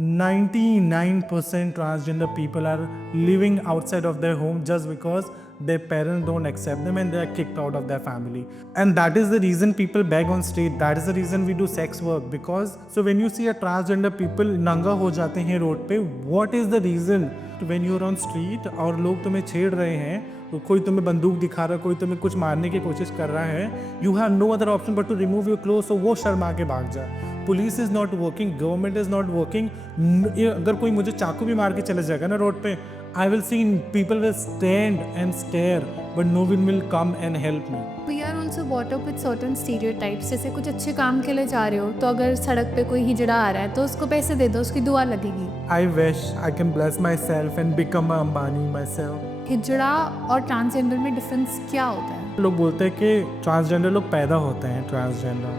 99% transgender people are living outside of their home just because their parents don't accept them and they are kicked out of their family. And that is the reason people beg on street. That is the reason we do sex work. Because so when you see a transgender people nanga ho jate hain road pe, what is the reason? When you are on street और लोग तुम्हें छेड़ रहे हैं, कोई तुम्हें बंदूक दिखा रहा है, कोई तुम्हें कुछ मारने की कोशिश कर रहा है, you have no other option but to remove your cloth, so वो शर्मा के भाग जाए. Police is not working, government is not working. अगर कोई मुझे चाकू भी मार के चले जाएगा ना रोड पे, I will see people will stand and stare but no one will come and help me. We are also bought up with certain stereotypes. जैसे कुछ अच्छे काम के लिए जा रहे हो तो अगर सड़क पे कोई हिजड़ा आ रहा है तो उसको पैसे दे दो, उसकी दुआ लगेगी. I wish I can bless myself and become a Ambani myself. हिजड़ा और ट्रांसजेंडर में डिफरेंस क्या होता है? लोग बोलते हैं कि ट्रांसजेंडर लोग पैदा होते हैं transgender,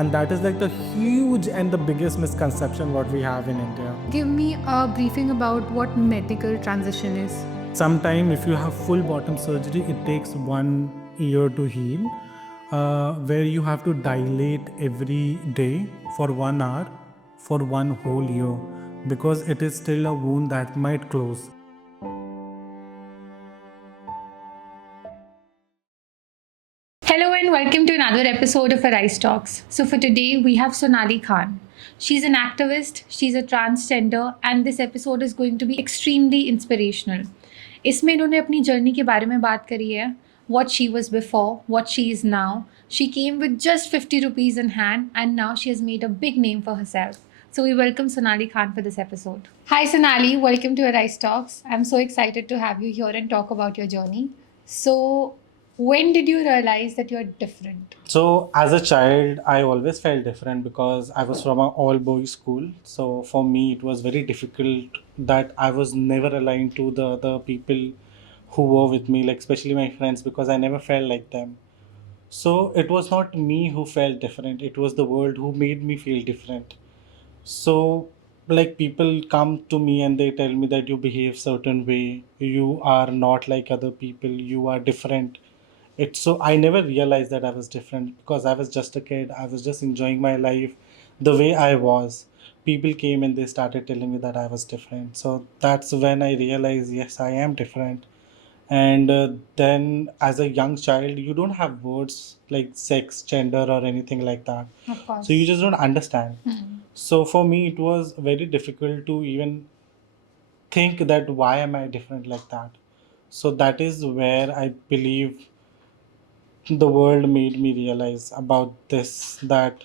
and that is like the huge and the biggest misconception what we have in India. Give me a briefing about what medical transition is. Sometime if you have full bottom surgery, it takes 1 year to heal, where you have to dilate every day for 1 hour for 1 whole year, because it is still a wound that might close. Hello and welcome to another episode of Arise Talks. So for today we have Sonali Khan. She's an activist, she's a transgender and this episode is going to be extremely inspirational. इसमें इन्होंने अपनी journey के बारे में बात करी है. What she was before, what she is now. She came with just 50 rupees in hand and now she has made a big name for herself. So we welcome Sonali Khan for this episode. Hi Sonali, welcome to Arise Talks. I'm so excited to have you here and talk about your journey. So when did you realize that you're different? So as a child, I always felt different because I was from an all-boys school. So for me, it was very difficult that I was never aligned to the other people who were with me, like especially my friends, because I never felt like them. So it was not me who felt different. It was the world who made me feel different. So like people come to me and they tell me that you behave certain way, you are not like other people, you are different. It's so I never realized that I was different because I was just a kid. I was just enjoying my life the way I was. People came and they started telling me that I was different. So that's when I realized, yes, I am different. And then as a young child, you don't have words like sex, gender, or anything like that. Of course. So you just don't understand. So for me, it was very difficult to even think that why am I different like that. So that is where I believe the world made me realize about this, that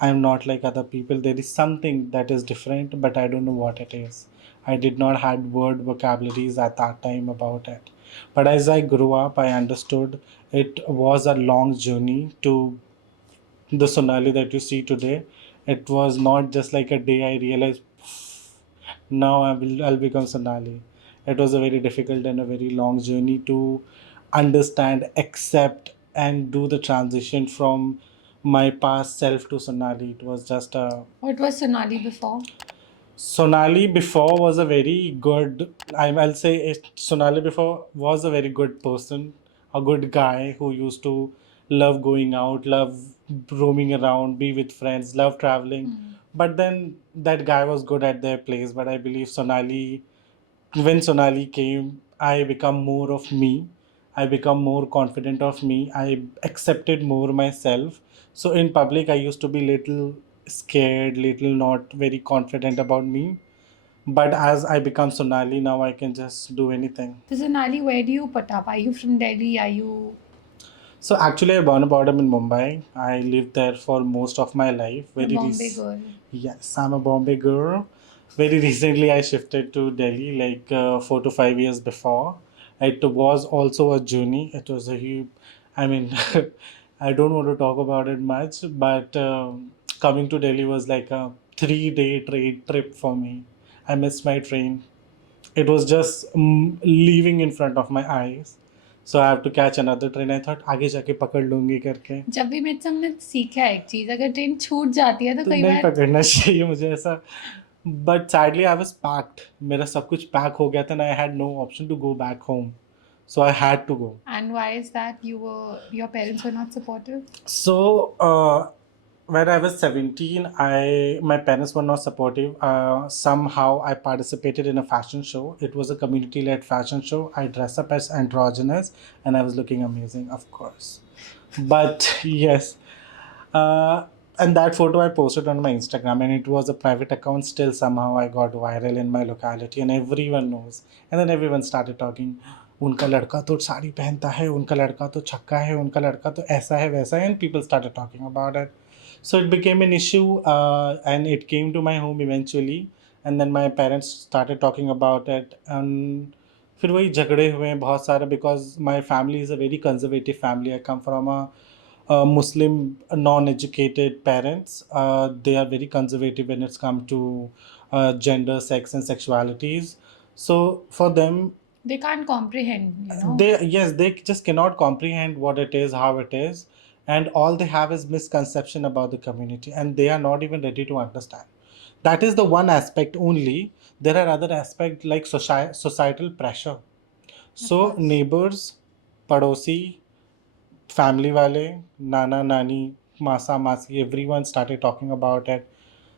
I'm not like other people. There is something that is different, but I don't know what it is. I did not had word vocabularies at that time about it. But as I grew up, I understood it was a long journey to the Sonali that you see today. It was not just like a day I realized now I'll become Sonali. It was a very difficult and a very long journey to understand, accept, and do the transition from my past self to Sonali. It was just a What was Sonali before? Sonali before was a very good. I'll say Sonali before was a very good person, a good guy who used to love going out, love roaming around, be with friends, love traveling. But then that guy was good at their place. But I believe when Sonali came, I become more of me. I become more confident of me. I accepted more myself. So in public, I used to be little scared, little not very confident about me. But as I become Sonali, now I can just do anything. So Sonali, where do you put up? Are you from Delhi? Are you... So actually, I born and brought up in Mumbai. I lived there for most of my life. a Bombay girl? Yes, I'm a Bombay girl. Very recently, I shifted to Delhi, like 4 to 5 years before. It was also a journey. It was a huge. I mean, I don't want to talk about it much, but coming to Delhi was like a 3 day train trip for me. I missed my train. It was just leaving in front of my eyes. So I have to catch another train. I thought आगे जाके पकड़ लूंगी करके. जब भी मैं हमने सीखा है एक चीज, अगर ट्रेन छूट जाती है तो तो कई नहीं बार पकड़ना चाहिए मुझे ऐसा. But sadly I was packed. मेरा सब कुछ पैक हो गया था and I had no option to go back home. So I had to go. And why is that? Your parents were not supportive? So when I was 17, I my parents were not supportive. Somehow, I participated in a fashion show. It was a community-led fashion show. I dressed up as androgynous, and I was looking amazing, of course. But yes, uh, and that photo I posted on my Instagram, and it was a private account. Still, somehow I got viral in my locality, and everyone knows. And then everyone started talking. उनका लड़का तो साड़ी पहनता है, उनका लड़का तो छक्का है, उनका लड़का तो ऐसा है वैसा है, and people started talking about it. So it became an issue, and it came to my home eventually. And then my parents started talking about it, and फिर वही झगड़े हुए हैं बहुत सारे, because my family is a very conservative family. I come from a Muslim non-educated parents. They are very conservative when it's come to gender, sex, and sexualities. So for them, They can't comprehend, you know. they yes, they just cannot comprehend what it is, how it is, and all they have is misconception about the community, and they are not even ready to understand. That is the one aspect only. There are other aspects like societal pressure. Of So course. neighbors, padosi, family wale, nana, nani, masa, masi, everyone started talking about it.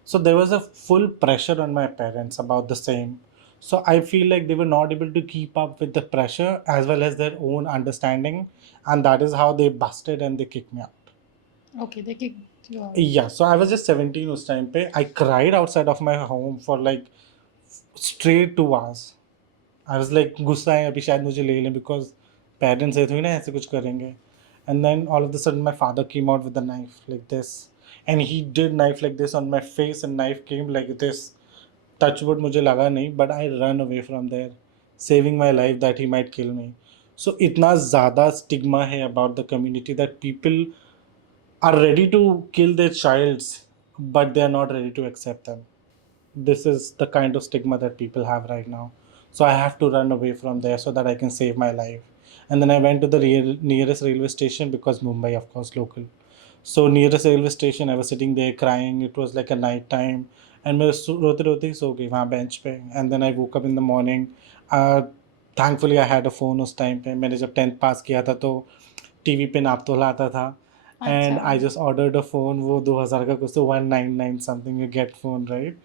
So there was a full pressure on my parents about the same. So I feel like they were not able to keep up with the pressure as well as their own understanding, and that is how they busted and they kicked me out. Okay, they kicked you out. Yeah, so I was just 17 उस time पे. I cried outside of my home for like straight 2 hours. I was like गुस्सा है अभी शायद मुझे ले लें, because parents है थोड़ी ना ऐसे कुछ करेंगे. And then all of a sudden my father came out with a knife like this, and he did knife like this on my face, and knife came like this. Touch wood मुझे लगा नहीं, but I ran away from there, saving my life that he might kill me. So इतना ज़्यादा stigma है about the community that people are ready to kill their childs, but they are not ready to accept them. This is the kind of stigma that people have right now. So I have to run away from there so that I can save my life. And then I went to the nearest railway station, because Mumbai, of course, local. So nearest railway station, I was sitting there crying. It was like a night time, and मैं रोते रोते ही सो गई वहाँ bench पे. And then I woke up in the morning. uh, Thankfully I had a phone उस time पे. मैंने जब 10th पास किया था तो टीवी पे नाप तोला आता था. And Acha. I just ordered a phone. वो 2000 का कुछ तो 199 something you get phone, right?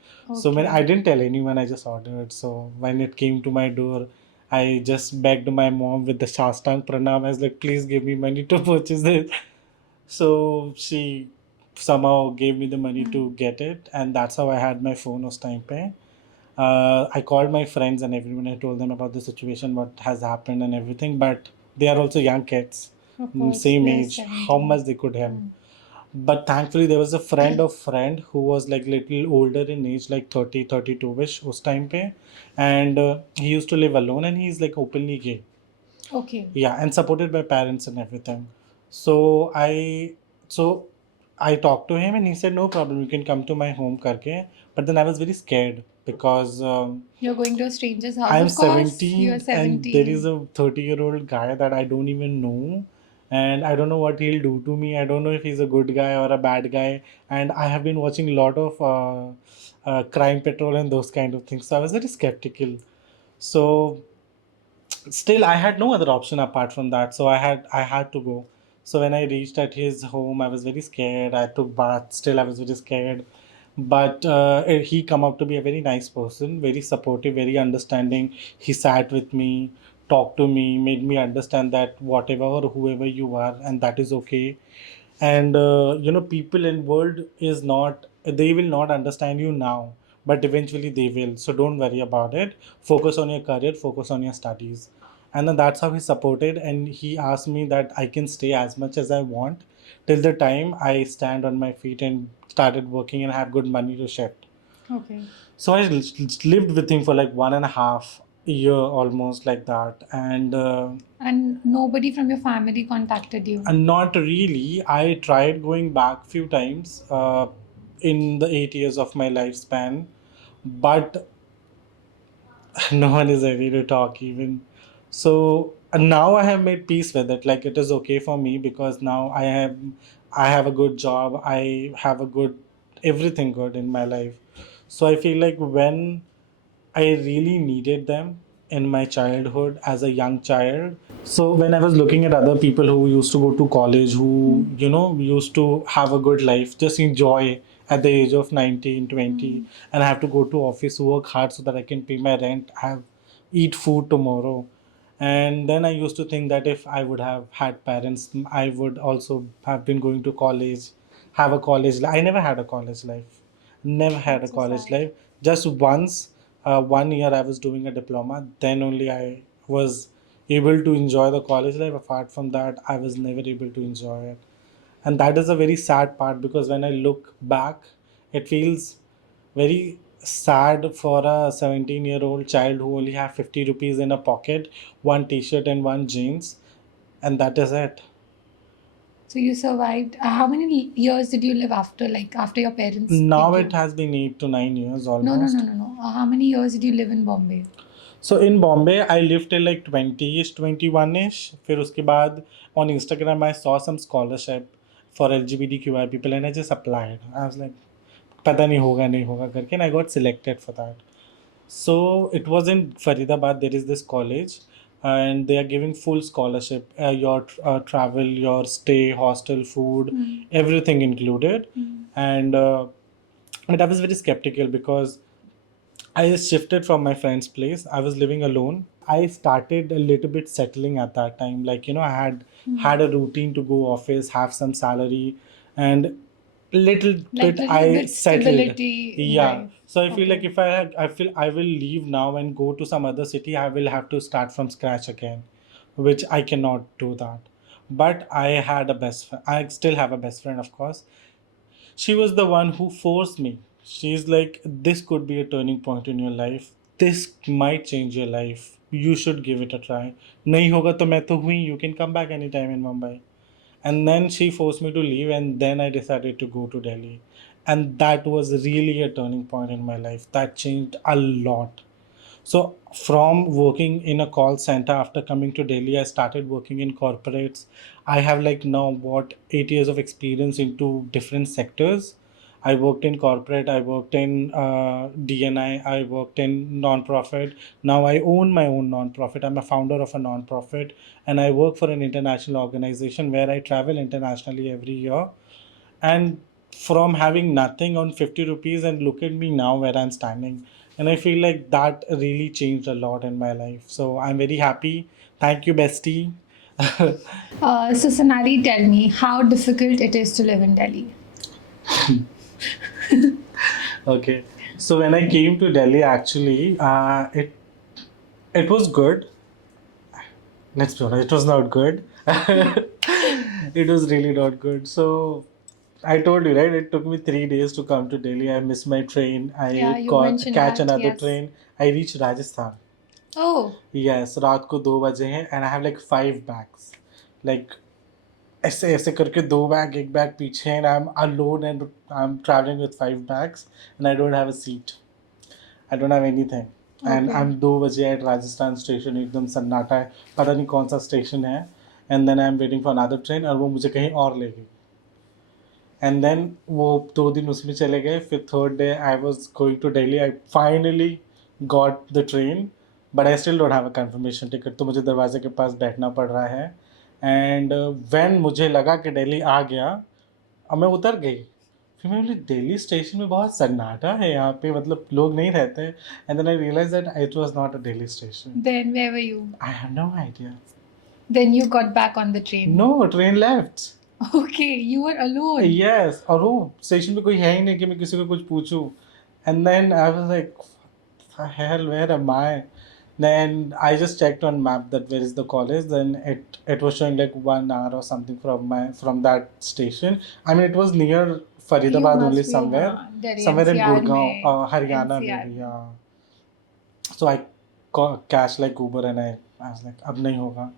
So Okay. I didn't tell anyone. I just ordered. So when it came to my door, I just begged my mom with the Shastang Pranam. I was like, please give me money to purchase this. So she somehow gave me the money to get it, and that's how I had my phone उस time पे. I called my friends and everyone. I told them about the situation, what has happened, and everything. But they are also young kids, Of course, same they're age. How 17. much they could help. But thankfully, there was a friend of friend who was like little older in age, like 30, 32-ish उस time पे. And he used to live alone, and he's like openly gay. Okay. Yeah, and supported by parents and everything. So I so i talked to him, and he said no problem, you can come to my home karke. But then I was very scared, because You're going to a stranger's house. I'm Of course, you're 17 and there is 17. a 30-year-old guy that I don't even know, and I don't know what he'll do to me. I don't know if he's a good guy or a bad guy. And I have been watching a lot of crime patrol and those kind of things, so I was very skeptical. So still I had no other option apart from that, so I had to go. So when I reached at his home, I was very scared. I took bath. Still I was very scared. But he come out to be a very nice person, very supportive, very understanding. He sat with me, talked to me, made me understand that whatever or whoever you are, and that is okay. And people in world is not, they will not understand you now, but eventually they will. So don't worry about it. Focus on your career, focus on your studies. And then that's how he supported, and he asked me that I can stay as much as I want till the time I stand on my feet and started working and have good money to shift. Okay. So I lived with him for like 1.5 year almost, like that. And nobody from your family contacted you. And not really. I tried going back few times in the 8 years of my lifespan, but no one is ready to talk even. So now I have made peace with it. Like, it is okay for me, because now I have a good job. I have a good everything good in my life. So I feel like when I really needed them, in my childhood as a young child. So when I was looking at other people who used to go to college, who, used to have a good life, just enjoy at the age of 19, 20, and I have to go to office, work hard so that I can pay my rent, have eat food tomorrow. And then I used to think that if I would have had parents, I would also have been going to college, have a college life. I never had a college life. Never had a That's so college sad. life. Just once, 1 year I was doing a diploma. Then only I was able to enjoy the college life. Apart from that, I was never able to enjoy it. And that is a very sad part, because when I look back, it feels very sad for a 17-year-old child who only have 50 rupees in a pocket, one t-shirt and one jeans, and that is it. So you survived. How many years did you live after, like after your parents Now hit it you? has been 8 to 9 years No, no, no, almost. no, no. How many years did you live in Bombay? So in Bombay, I lived till like 20ish, 21ish. फिर उसके बाद on Instagram I saw some scholarship for LGBTQI people and I just applied. I was like, पता नहीं होगा नहीं होगा करके, and I got selected for that. So it was in Faridabad. There is this college, and they are giving full scholarship. Your travel, your stay, hostel, food, everything included. And I was very skeptical because I just shifted from my friend's place. I was living alone. I started a little bit settling at that time. Like, I had a routine to go office, have some salary, and little Like bit little I bit settled. stability in Yeah. life. So I feel like Okay. if I feel I will leave now and go to some other city, I will have to start from scratch again, which I cannot do that. But I had a best friend. I still have a best friend, of course. She was the one who forced me. She's like, this could be a turning point in your life. This might change your life. You should give it a try. नहीं होगा तो मैं तो हुई. You can come back anytime in Mumbai. And then she forced me to leave, and then I decided to go to Delhi. And that was really a turning point in my life. That changed a lot. So, from working in a call center after coming to Delhi, I started working in corporates. I have like now what 8 years of experience into different sectors. I worked in corporate, I worked in DNI, I worked in non-profit. Now I own my own non-profit. I'm a founder of a non-profit, and I work for an international organization where I travel internationally every year. And from having nothing on 50 rupees, and look at me now where I'm standing. And I feel like that really changed a lot in my life. So I'm very happy. Thank you, bestie. So Sonali, tell me how difficult it is to live in Delhi. Okay. So when I came to Delhi, actually, it was good. Let's be honest, it was not good. It was really not good. So I told you, right? It took me 3 days to come to Delhi. I missed my train. Yeah, I you caught mentioned catch that. another Yes. train. I reached Rajasthan. Oh, Yes, रात को 2 बजे हैं, and I have like 5 bags. Like ऐसे ऐसे करके 2 bag, एक bag पीछे, and I'm alone and I'm traveling with 5 bags, and I don't have a seat. I don't have anything. And okay. I'm 2 बजे at राजस्थान स्टेशन, एकदम सन्नाटा है, पता नहीं कौन सा स्टेशन है. And then I'm waiting for another train, और वो मुझे कहीं और ले गई. And then वो 2 दिन उसमें चले गए. फिर third day I was going to Delhi. I finally got the train, but I still don't have a confirmation ticket. तो मुझे दरवाजे के पास बैठना पड़ रहा है. And when मुझे लगा कि दिल्ली आ गया, अब मैं उतर गई. फिर मैं बोली दिल्ली स्टेशन में बहुत सन्नाटा है यहाँ पे, मतलब लोग नहीं रहते. And then I realized that it was not a Delhi station. Then where were you? I have no idea. Then you got back on the train. No, train left. Okay, you were alone. Yes, और वो station पे कोई है ही नहीं कि मैं किसी को कुछ पूछूं. And then I was like, what the hell, where am I? Then I just checked on map that where is the college. Then it was showing like 1 hour or something from that station. I mean, it was near You Faridabad only, must be Delhi somewhere in NCR Gurgaon, में Haryana NCR maybe. में. Yeah. So I cashed like Uber, and I was like, अब नहीं होगा.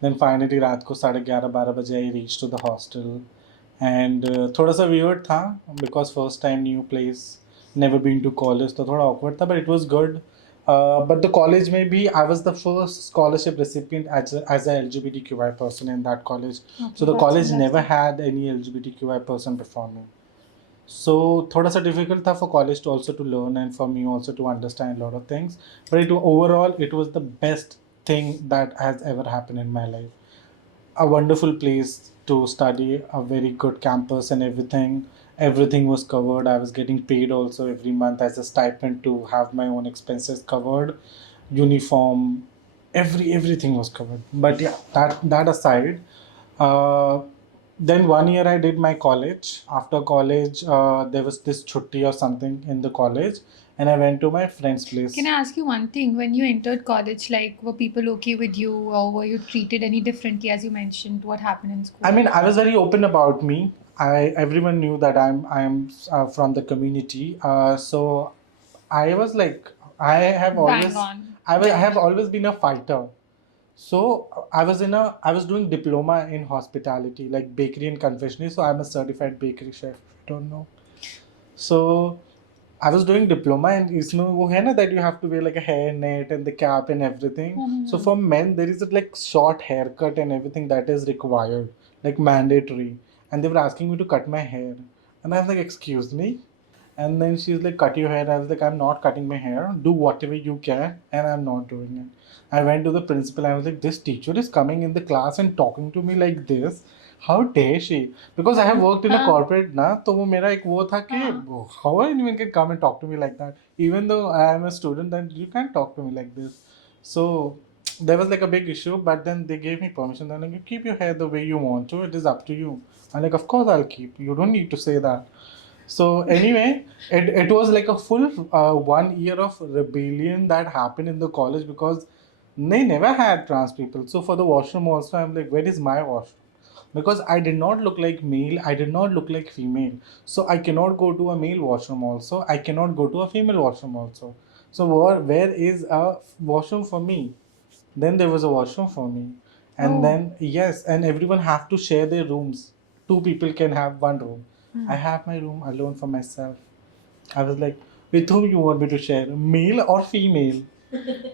Then finally रात को 11:30-12 बजे I reached to the hostel. And थोड़ा सा weird था because first time new place, never been to college, तो थोड़ा awkward था, but it was good. But the college में भी I was the first scholarship recipient as a LGBTQI person in that college. Okay, So the that's college never fantastic. had any LGBTQI person before me. So थोड़ा सा difficult था for college to also to learn and for me also to understand a lot of things. But overall, it was the best thing that has ever happened in my life. A wonderful place to study, a very good campus and everything. Everything was covered. I was getting paid also every month as a stipend to have my own expenses covered, uniform, everything was covered. But yeah, that aside, uh, then 1 year I did my college. After college, there was this chutti or something in the college, and I went to my friend's Can I place. ask you one thing? When you entered college, like, were people okay with you, or were you treated any differently, as you mentioned? What happened in I school? mean, I was very open about me. Everyone knew that I'm from the community. So I was like, I have Bang always on. I Right. have always been a fighter. So I was doing diploma in hospitality, like bakery and confectionery. So I'm a certified bakery chef. If you don't know. So I was doing diploma and इसमें वो है ना that you have to wear like a hair net and the cap and everything. So Mm-hmm. for men there is a like short haircut and everything that is required, like mandatory. And they were asking me to cut my hair, and I was like, excuse me. And then she's like, cut your hair. I was like, I'm not cutting my hair. Do whatever you can, and I'm not doing it. I went to the principal. I was like, this teacher is coming in the class and talking to me like this. How dare she? Because I have worked in a corporate ना, तो वो मेरा एक वो था कि how anyone can come and talk to me like that. Even though I am a student, then you can't talk to me like this. So there was like a big issue, but then they gave me permission. They're like, you keep your hair the way you want to. It is up to you. I'm like, of course I'll keep. You don't need to say that. So anyway, it was like a full 1 year of rebellion that happened in the college because they never had trans people. So for the washroom also, I'm like, where is my washroom? Because I did not look like male, I did not look like female. So I cannot go to a male washroom also. I cannot go to a female washroom also. So where is a washroom for me? Then there was a washroom for me. And Oh. then, yes, and everyone have to share their rooms. Two people can have one room. I have my room alone for myself. I was like, with whom you want me to share? Male or female?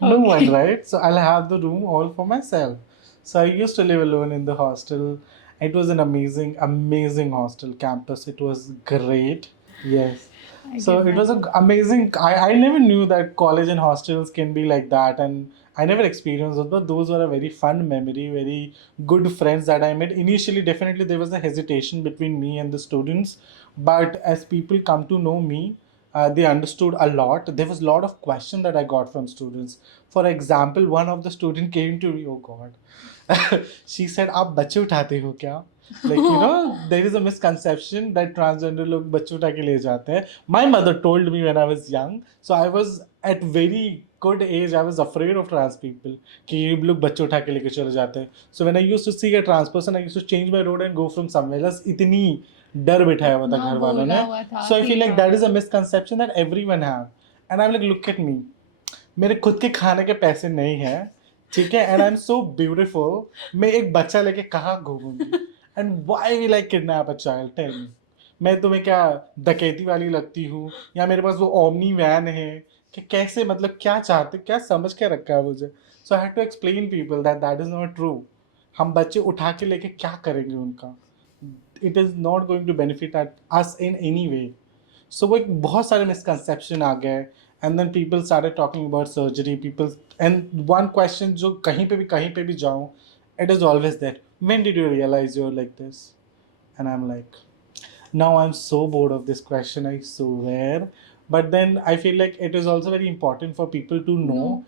No one, right? So I'll have the room all for myself. So I used to live alone in the hostel. It was an amazing hostel campus. It was great. Yes. I So get it that. was amazing. I never knew that college and hostels can be like that. And I never experienced it, but those were a very fun memory, very good friends that I made. Initially, definitely there was a hesitation between me and the students. But as people come to know me, they understood a lot. There was a lot of question that I got from students. For example, one of the student came to me, oh God. She said, आप बच्चे उठाते हो क्या? Like, there is a misconception that transgender लोग बच्चे उठा के ले जाते हैं. My mother told me when I was young. So I was at very good age, I was afraid of trans people. कि ये लोग बच्चे उठा के लेके चले जाते हैं. So when I used to see a trans person, I used to change my road and go from somewhere else. इतनी डर बिठाया हुआ था इतना घर वालों बोला ने. हुआ था So I feel सही like बात. that is a misconception that everyone have. And I'm like, look at me. मेरे खुद के खाने के पैसे नहीं हैं, ठीक है, and I am so beautiful. मैं एक बच्चा लेके कहाँ घूमूंगी? And why will I kidnap a child? Tell me. मैं तुम्हें क्या डकैती वाली लगती हूँ, या मेरे पास वो ओमनी वैन है कि कैसे, मतलब क्या चाहते, क्या समझ के रखा है मुझे? So I had to explain people that that is not true. हम बच्चे उठा के लेके क्या करेंगे उनका? It is not going to benefit us in any way. So वो एक बहुत सारे मिसकंसेप्शन आ गए. And then people started talking about surgery. People, and one question जो कहीं पे भी जाऊँ, it is always that, when did you realize you're like this? And I'm like, now I'm so bored of this question, I swear. But then I feel like it is also very important for people to know No.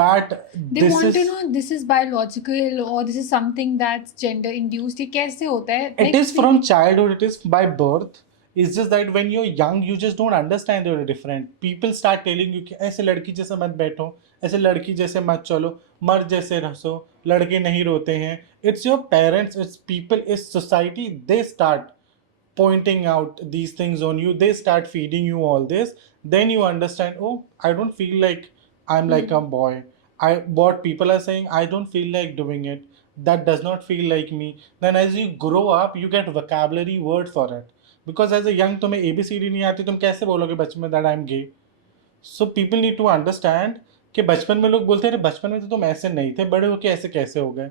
that They this want to is, know this is biological or this is something that's gender induced. ये कैसे होता है? it Like, is from childhood, it is by birth. It's just that when you're young, you just don't understand you're different. People start telling you कि ऐसे लड़की जैसे मत बैठो, ऐसे लड़की जैसे मत चलो, मर्द जैसे रहो, लड़के नहीं रोते हैं. It's your parents, it's people, it's society. They start pointing out these things on you. They start feeding you all this. Then you understand, oh, I don't feel like I'm like a boy. I What people are saying, I don't feel like doing it. That does not feel like me. Then as you grow up, you get vocabulary word for it. Because as a young, तुम्हें ABCD नहीं आती, तुम कैसे बोलोगे बचपन में that I'm gay? So people need to understand कि बचपन में लोग बोलते हैं, अरे बचपन में तो तुम ऐसे नहीं थे, बड़े होके ऐसे कैसे हो गए?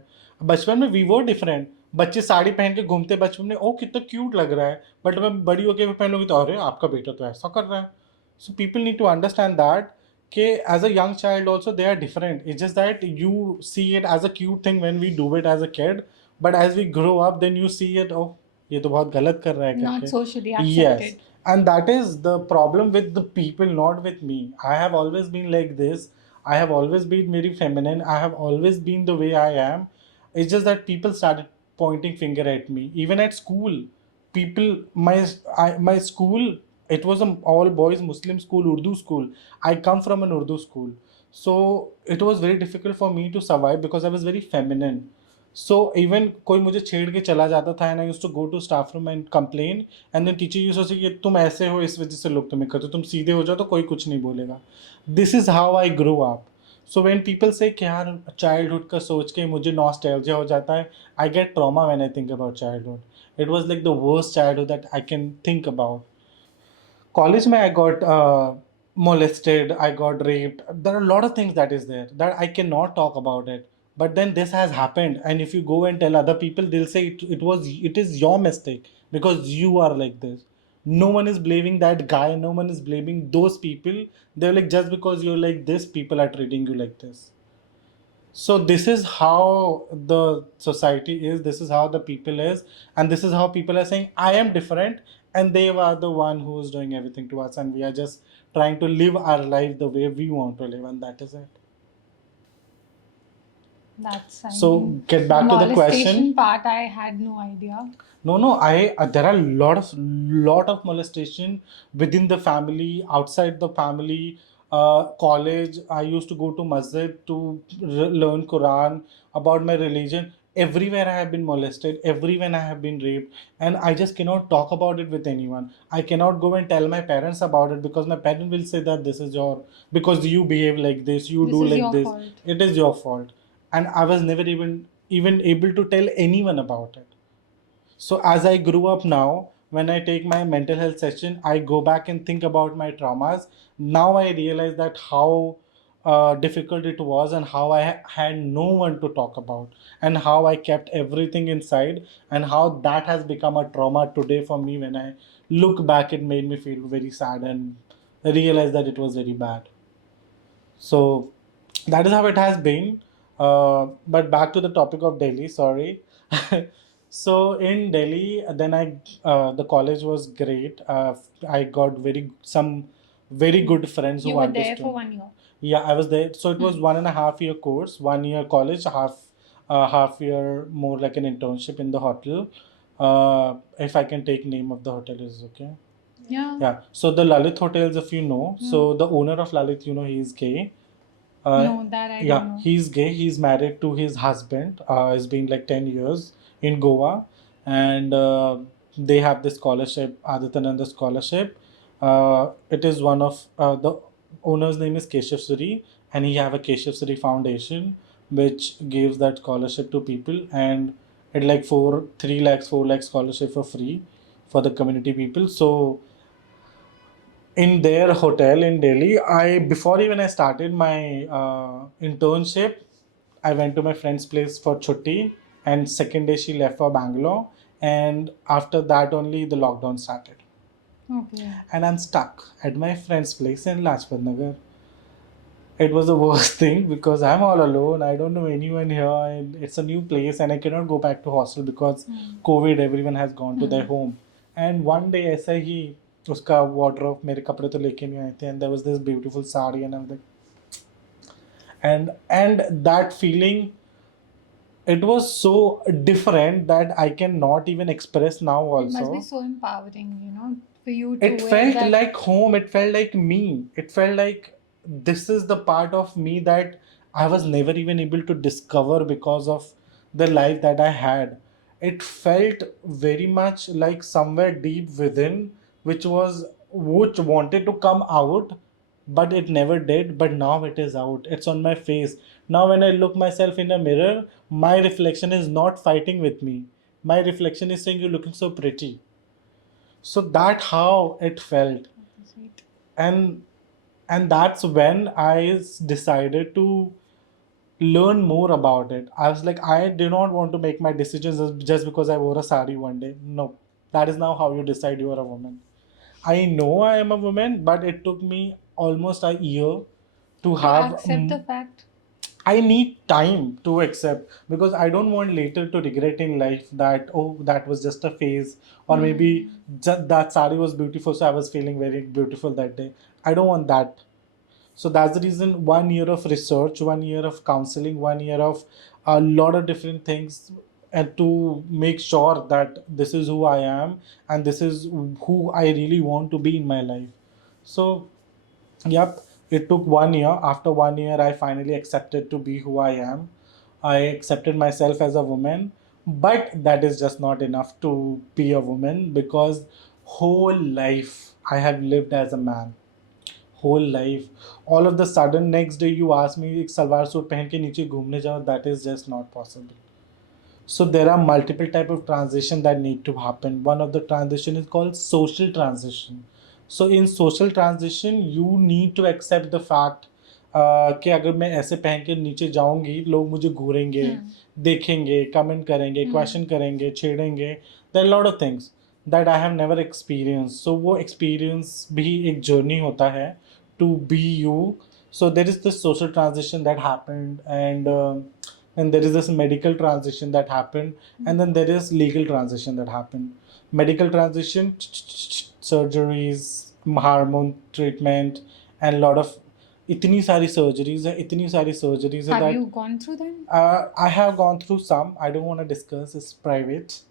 बचपन में वी वर डिफरेंट, बच्चे साड़ी पहन के घूमते बचपन में, ओ कितना क्यूट लग रहा है, बट मैं बड़ी होके भी पहन लूंगी तो अरे आपका बेटा तो ऐसा कर रहा है. So people need to understand that कि as a young child also they are different. It's just that you see it as a cute thing when we do it as a kid, but as we grow up then you see it, oh ये तो बहुत गलत कर रहा है Not करके. socially Yes, accepted. and that is the problem with the people, not with me. I have always been like this. I have always been very feminine. I have always been the way I am. It's just that people started pointing finger at me. Even at school, people, my school, it was an all boys Muslim school, Urdu school. I come from an Urdu school, so it was very difficult for me to survive because I was very feminine. So even कोई मुझे छेड़ के चला जाता था, and I used to go to staff room and complain, and then teacher used to say कि तुम ऐसे हो इस वजह से लोग तुम्हें करते हो, तुम सीधे हो जाओ तो कोई कुछ नहीं बोलेगा. This is how I grew up. So when people say कि यार childhood का सोच के मुझे nostalgia हो जाता है, I get trauma when I think about childhood. It was like the worst childhood that I can think about. College mein I got molested, I got raped. There are a lot of things that is there that I cannot talk about it. But then this has happened, and if you go and tell other people, they'll say it is your mistake because you are like this. No one is blaming that guy. No one is blaming those people. They're like, just because you're like this, people are treating you like this. So this is how the society is, this is how the people is, and this is how people are saying I am different, and they are the one who is doing everything to us, and we are just trying to live our life the way we want to live, and that is it. That's, I So mean, get the back to the molestation question. part, I had no idea. No, I there are lot of molestation within the family, outside the family. College, I used to go to masjid to learn Quran about my religion. Everywhere I have been molested. Everywhere I have been raped, and I just cannot talk about it with anyone. I cannot go and tell my parents about it because my parents will say that this is your, because you behave like this, you This do is like your this. fault. It is your fault, and I was never even able to tell anyone about it. So as I grew up now, when I take my mental health session, I go back and think about my traumas. Now I realize that how difficult it was, and how I had no one to talk about, and how I kept everything inside, and how that has become a trauma today for me. When I look back, it made me feel very sad and realize that it was very bad. So that is how it has been. But back to the topic of Delhi, sorry. So in Delhi, then the college was great. I got some very good friends You who were there for understood. 1 year. Yeah, I was there. So it was Hmm. 1.5 year course, 1 year college, half year more like an internship in the hotel. If I can take name of the hotel is okay. Yeah. Yeah. So the Lalit hotels, if you know, Yeah. so the owner of Lalit, he is gay. No, that I don't Yeah, know. he's gay. He's married to his husband. It's been like 10 years in Goa, and they have this scholarship, Adityananda scholarship. It is one of the owner's name is Keshav Suri, and he have a Keshav Suri Foundation, which gives that scholarship to people, and it like 3 lakhs, 4 lakhs scholarship for free for the community people. So in their hotel in Delhi, I before even I started my internship, I went to my friend's place for chutti, and second day she left for Bangalore, and after that only the lockdown started, Okay. and I'm stuck at my friend's place in Lajpat Nagar. It was the worst thing because I'm all alone. I don't know anyone here, and it's a new place, and I cannot go back to hostel because COVID. Everyone has gone to their home. And one day ऐसा ही उसका wardrobe मेरे कपड़े तो लेके नहीं आए थे, and there was this beautiful sari, and I was like, and that feeling, it was so different that I cannot even express now It must be also. so empowering, for you to It wear felt that. like home, it felt like me, it felt like this is the part of me that I was never even able to discover because of the life that I had. It felt very much like somewhere deep within, which wanted to come out, but it never did. But now it is out, it's on my face. Now when I look myself in a mirror, my reflection is not fighting with me. My reflection is saying, you're looking so pretty. So that how it felt. And and that's when I decided to learn more about it. I was like, I do not want to make my decisions just because I wore a sari one day. No, that is now how you decide you are a woman. I know I am a woman, but it took me almost a year to To have. accept the fact. I need time to accept, because I don't want later to regret in life that, oh, that was just a phase, or maybe that sari was beautiful, so I was feeling very beautiful that day. I don't want that. So that's the reason 1 year of research, 1 year of counseling, 1 year of a lot of different things, and to make sure that this is who I am and this is who I really want to be in my life. So, yep, it took 1 year. After 1 year, I finally accepted to be who I am. I accepted myself as a woman, but that is just not enough to be a woman, because whole life I have lived as a man. Whole life, all of the sudden next day you ask me एक salwar suit पहन के नीचे घूमने जाओ, that is just not possible. So there are multiple type of transition that need to happen. One of the transition is called social transition. So in social transition you need to accept the fact कि अगर मैं ऐसे पहन के नीचे जाऊंगी, लोग मुझे घूरेंगे, देखेंगे, कमेंट करेंगे, क्वेश्चन करेंगे, छेड़ेंगे. There are a lot of things that I have never experienced. So वो experience भी एक journey होता है to be you. So there is this social transition that happened, and there is this medical transition that happened, and then there is legal transition that happened. Medical transition, surgeries, hormone treatment, and a lot of इतनी सारी surgeries है Have that you gone through them? I have gone through some. I don't want to discuss, it's private,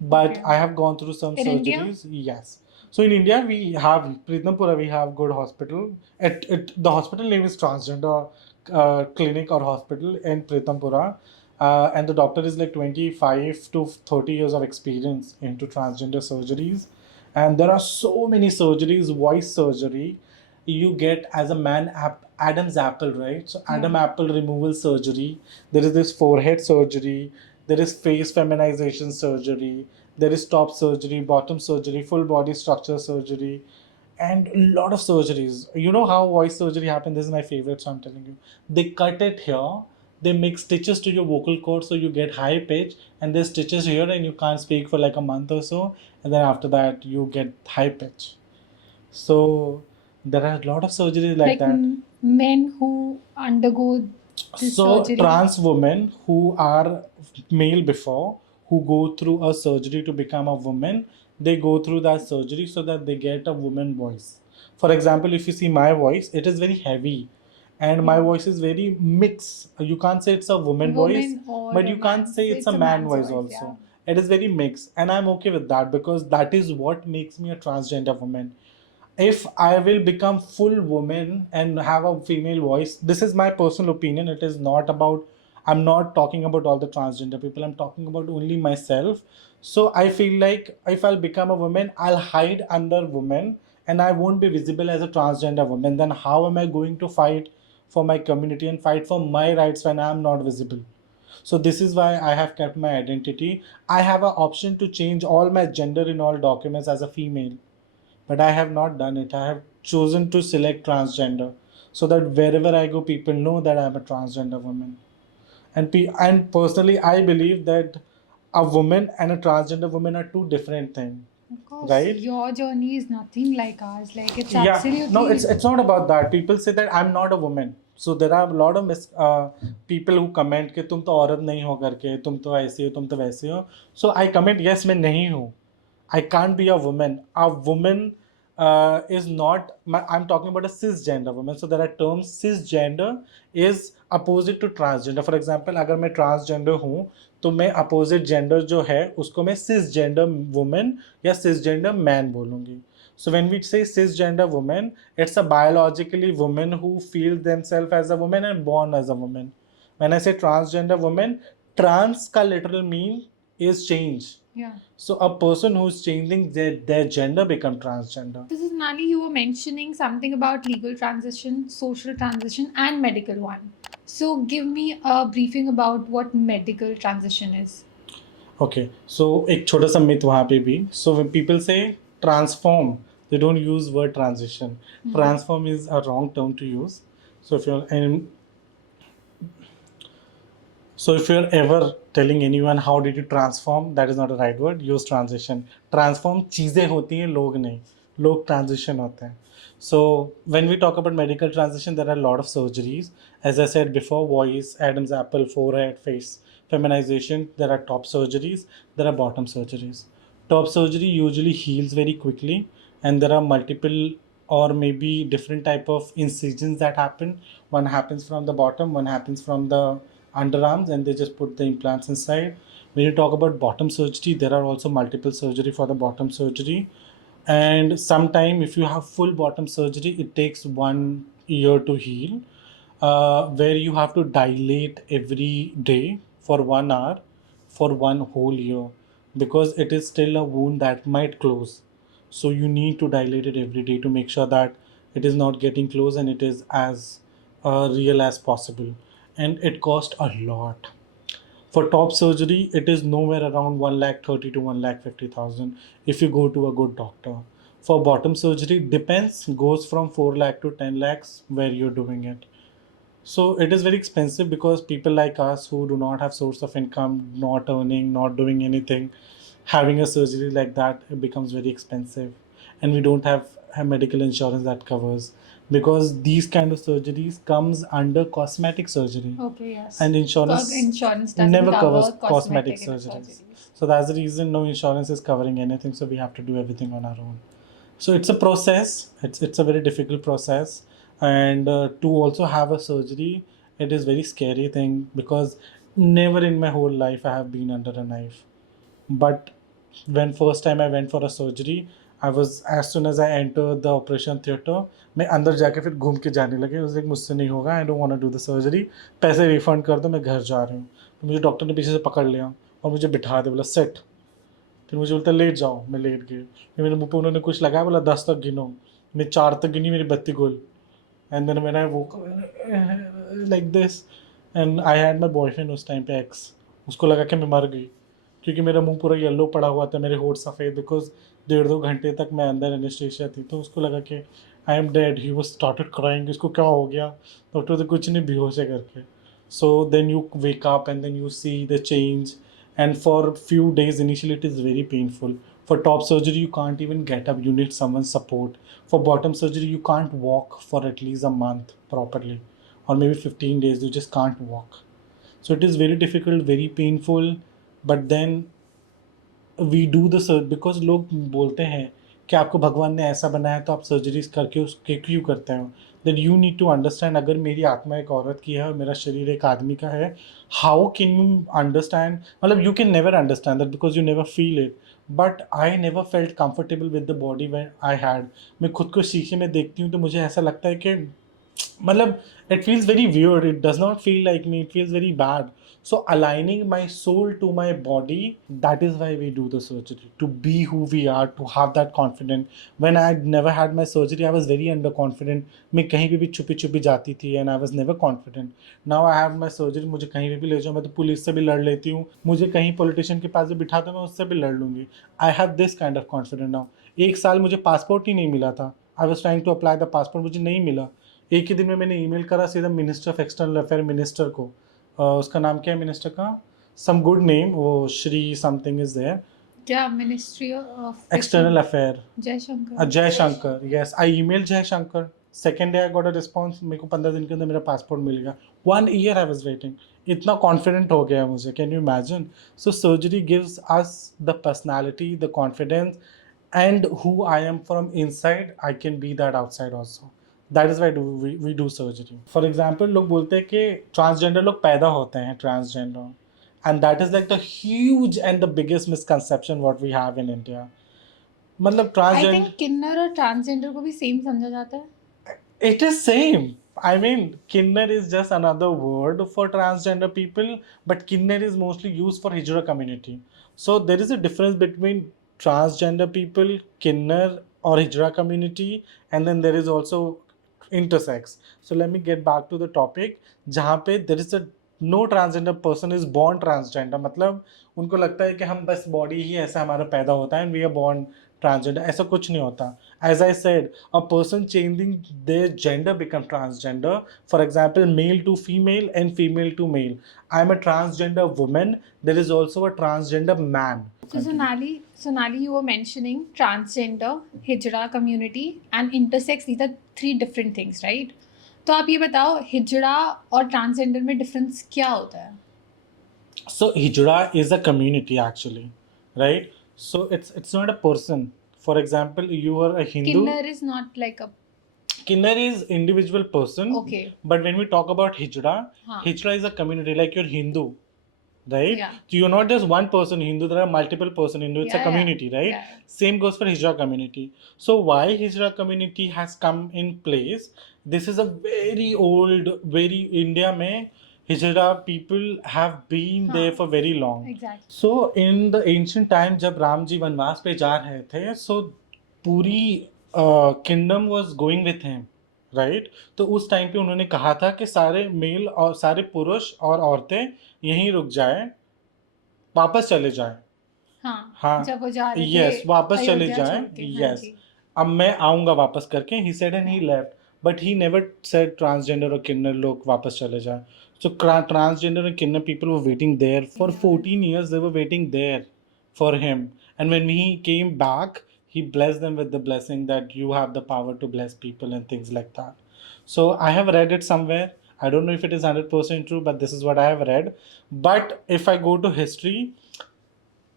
but Okay. I have gone through some In India? surgeries. Yes. So in India, we have Pritnampura. We have good hospital. The hospital name is Transgender Clinic or Hospital in Pritnampura, and the doctor is like 25 to 30 years of experience into transgender surgeries, and there are so many surgeries. Voice surgery, you get as a man, Adam's apple, right? So Adam apple removal surgery. There is this forehead surgery. There is face feminization surgery. There is top surgery, bottom surgery, full body structure surgery, and a lot of surgeries. You know how voice surgery happens? This is my favorite, so I'm telling you. They cut it here. They make stitches to your vocal cord so you get high pitch, and there's stitches here, and you can't speak for like a month or so, and then after that you get high pitch. So there are a lot of surgeries like that. Men who undergo this So surgery. trans women who are male before, who go through a surgery to become a woman, they go through that surgery so that they get a woman voice. For example, if you see my voice, it is very heavy, and my voice is very mixed. You can't say it's a woman voice, but you can't say it's a man voice also. It is very mixed, and I'm okay with that, because that is what makes me a transgender woman. If I will become full woman and have a female voice, this is my personal opinion. It is not about, I'm not talking about all the transgender people, I'm talking about only myself. So I feel like if I'll become a woman, I'll hide under woman and I won't be visible as a transgender woman. Then how am I going to fight for my community and fight for my rights when I'm not visible? So this is why I have kept my identity. I have an option to change all my gender in all documents as a female, but I have not done it. I have chosen to select transgender so that wherever I go, people know that I'm a transgender woman. And personally, I believe that a woman and a transgender woman are two different things. Of course, Right? your journey is nothing like ours. Like it's Yeah, absolutely no, it's not about that. People say that I'm not a woman. So there are a lot of people who comment कि तुम तो औरत नहीं हो करके, तुम तो ऐसे हो, तुम तो वैसे हो. So I comment, yes, मैं नहीं हूँ. I can't be a woman. A woman is not. I'm talking about a cisgender woman. So there are terms. Cisgender is opposite to transgender. For example, अगर मैं transgender हूँ, तो मैं opposite gender जो है उसको मैं cisgender woman या cisgender man बोलूँगी. So when we say cisgender woman, it's a biologically woman who feel themselves as a woman and born as a woman. When I say transgender woman, trans का literal mean is change. Yeah. So a person who's changing their gender become transgender. This is Nali. You were mentioning something about legal transition, social transition, and medical one. So give me a briefing about what medical transition is. Okay, so एक छोटा सा myth वहाँ पे भी. So when people say transform, they don't use word transition. Transform is a wrong term to use. So if you're So if you're ever telling anyone how did you transform, that is not a right word. Use transition. Transform चीजें होती हैं, लोग नहीं. लोग transition होते हैं. So when we talk about medical transition, there are a lot of surgeries. As I said before, voice, Adam's apple, forehead, face, feminization. There are top surgeries. There are bottom surgeries. Top surgery usually heals very quickly, and there are multiple or maybe different type of incisions that happen. One happens from the bottom, one happens from the underarms, and they just put the implants inside. When you talk about bottom surgery, there are also multiple surgery for the bottom surgery. And sometime if you have full bottom surgery, it takes 1 year to heal, where you have to dilate every day for 1 hour for 1 whole year, because it is still a wound that might close. So you need to dilate it every day to make sure that it is not getting close and it is as real as possible. And it cost a lot. For top surgery, it is nowhere around 1 lakh 30 to 1 lakh 50,000 if you go to a good doctor. For bottom surgery, depends, goes from 4 lakh to 10 lakhs where you're doing it. So it is very expensive because people like us who do not have source of income, not earning, not doing anything, having a surgery like that, it becomes very expensive, and we don't have medical insurance that covers, because these kind of surgeries comes under cosmetic surgery, Okay, yes. and insurance Insurance doesn't never cover covers cosmetic cosmetic surgeries. surgeries. So that's the reason no insurance is covering anything. So we have to do everything on our own. So it's a process. It's a very difficult process, and to also have a surgery, it is very scary thing, because never in my whole life I have been under a knife. But when first time I went for a surgery, I was, as soon as I entered the operation theater, मैं अंदर जाके फिर घूम के जाने लगे, उस एक मुझसे नहीं होगा, I don't want to do the surgery, पैसे रिफंड कर दो, मैं घर जा रही हूँ. तो मुझे डॉक्टर ने पीछे से पकड़ लिया और मुझे बिठा दिया, बोला सेट. फिर मुझे बोलता लेट जाओ, मैं लेट गई, फिर मेरे मुंह पे उन्होंने कुछ लगाया, बोला 10 तक गिनो. मैं 4 तक गिनी, मेरी बत्ती गुल. एंड देन मैंने वो like this, and I had my boyfriend उस टाइम पे, एक्स. उसको लगा कि मैं मर गई, क्योंकि मेरा मुंह पूरा येलो पड़ा हुआ था, मेरे होठ सफ़ेद, बिकॉज 1.5 घंटे तक मैं अंदर एनेस्थीसिया थी. तो उसको लगा कि I am dead. He was started crying, इसको क्या हो गया. डॉक्टर तो कुछ नहीं, बेहोश है करके. So then you wake up and then you see the change, and for few days initially it is very painful. For top surgery you can't even get up, you need someone's support. For bottom surgery you can't walk for at least a month properly, or maybe 15 days you just can't walk. So it is very difficult, very painful. But then we do the surge, because लोग बोलते हैं कि आपको भगवान ने ऐसा बनाया तो आप सर्जरीज करके उसके क्यों करते हो. That you need to understand, अगर मेरी आत्मा एक औरत की है और मेरा शरीर एक आदमी का है, हाउ कैन यू अंडरस्टैंड, मतलब you can never understand that because you never feel it. But I never felt comfortable with the body when I had. मैं खुद को शीशे में देखती हूँ तो मुझे ऐसा लगता है कि मतलब it feels very weird, it does not feel like me, it feels very bad. So aligning my soul to my body, that is why we do the surgery, to be who we are, to have that confidence. When I never had my surgery I was very underconfident. मैं कहीं पे भी छुपी छुपी जाती थी and I was never confident. Now I have my surgery, मुझे कहीं पे भी ले जाओ, मैं तो पुलिस से भी लड़ लेती हूँ, मुझे कहीं पॉलिटिशियन के पास भी बिठा दो, मैं उससे भी लड़ लूँगी. I have this kind of confidence now. 1 साल मुझे पासपोर्ट ही नहीं मिला था. I was trying to apply the passport, मुझे नहीं मिला. एक ही दिन में मैंने ईमेल करा सीधा minister of external affair minister को. उसका नाम क्या है मिनिस्टर का, सम गुड नेम, वो श्री समथिंग इज देयर. क्या ministry of external affair, Jaishankar. Jaishankar, yes, I email Jaishankar. Second day I got a response, मेरे को 15 दिन के अंदर मेरा पासपोर्ट मिल गया. 1 ईयर आई वॉज वेटिंग. इतना कॉन्फिडेंट हो गया मुझे, can you imagine. So surgery gives us the personality, the confidence, and who I am from inside, I can be that outside also. That is why we do surgery. For example, लोग बोलते हैं कि transgender लोग पैदा होते हैं transgender, and that is like the huge and the biggest misconception what we have in India. मतलब आई transgender, think किन्नर और ट्रांसजेंडर को भी सेम समझा जाता है. it is same. I mean, kinner is just another word for transgender people, but kinner is mostly used for hijra community. So there is a difference between transgender people, kinner or hijra community, and then there is also intersex. So let me get back to the topic. जहाँ पे there is a no transgender person is born transgender, मतलब उनको लगता है कि हम बस body ही ऐसा हमारा पैदा होता है and we are born transgender. ऐसा कुछ नहीं होता. As I said, a person changing their gender become transgender. For example, male to female and female to male. I'm a transgender woman. There is also a transgender man. So Sonali, you were mentioning transgender, hijra community, and intersex. These are three different things, right? तो आप ये बताओ हिजड़ा और transgender में difference क्या होता है? So hijra is a community actually, right? So it's not a person. For example, you are a Hindu. Kinner is not like a Kinner is individual person. Okay. But when we talk about hijra, Huh. hijra is a community, like you're Hindu, right? Yeah. So you're not just one person Hindu, there are multiple person Hindu. It's Yeah, a yeah. community, right? Yeah. Same goes for hijra community. So why hijra community has come in place? This is a very old, very India mein hijra people have been there for very long. Exactly. So in the ancient time जब राम जी वनवास पे जा रहे थे, so पूरी kingdom was going with him, right? तो उस time पे उन्होंने कहा था कि सारे मेल और सारे पुरुष और औरतें यहीं रुक जाएं, वापस चले जाएं। हाँ, जब वो जा रहे यस, थे वापस चले अयोध्या जाएं, छोड़ के, हाँ यस, जी। अब मैं आऊंगा वापस करके, he said and he left, but he never said transgender और किन्नर लोग वापस चले जाएं. So transgender and kinner people were waiting there for 14 years. They were waiting there for him, and when he came back, he blessed them with the blessing that you have the power to bless people and things like that. So I have read it somewhere. I don't know if it is 100% true, but this is what I have read. But if I go to history,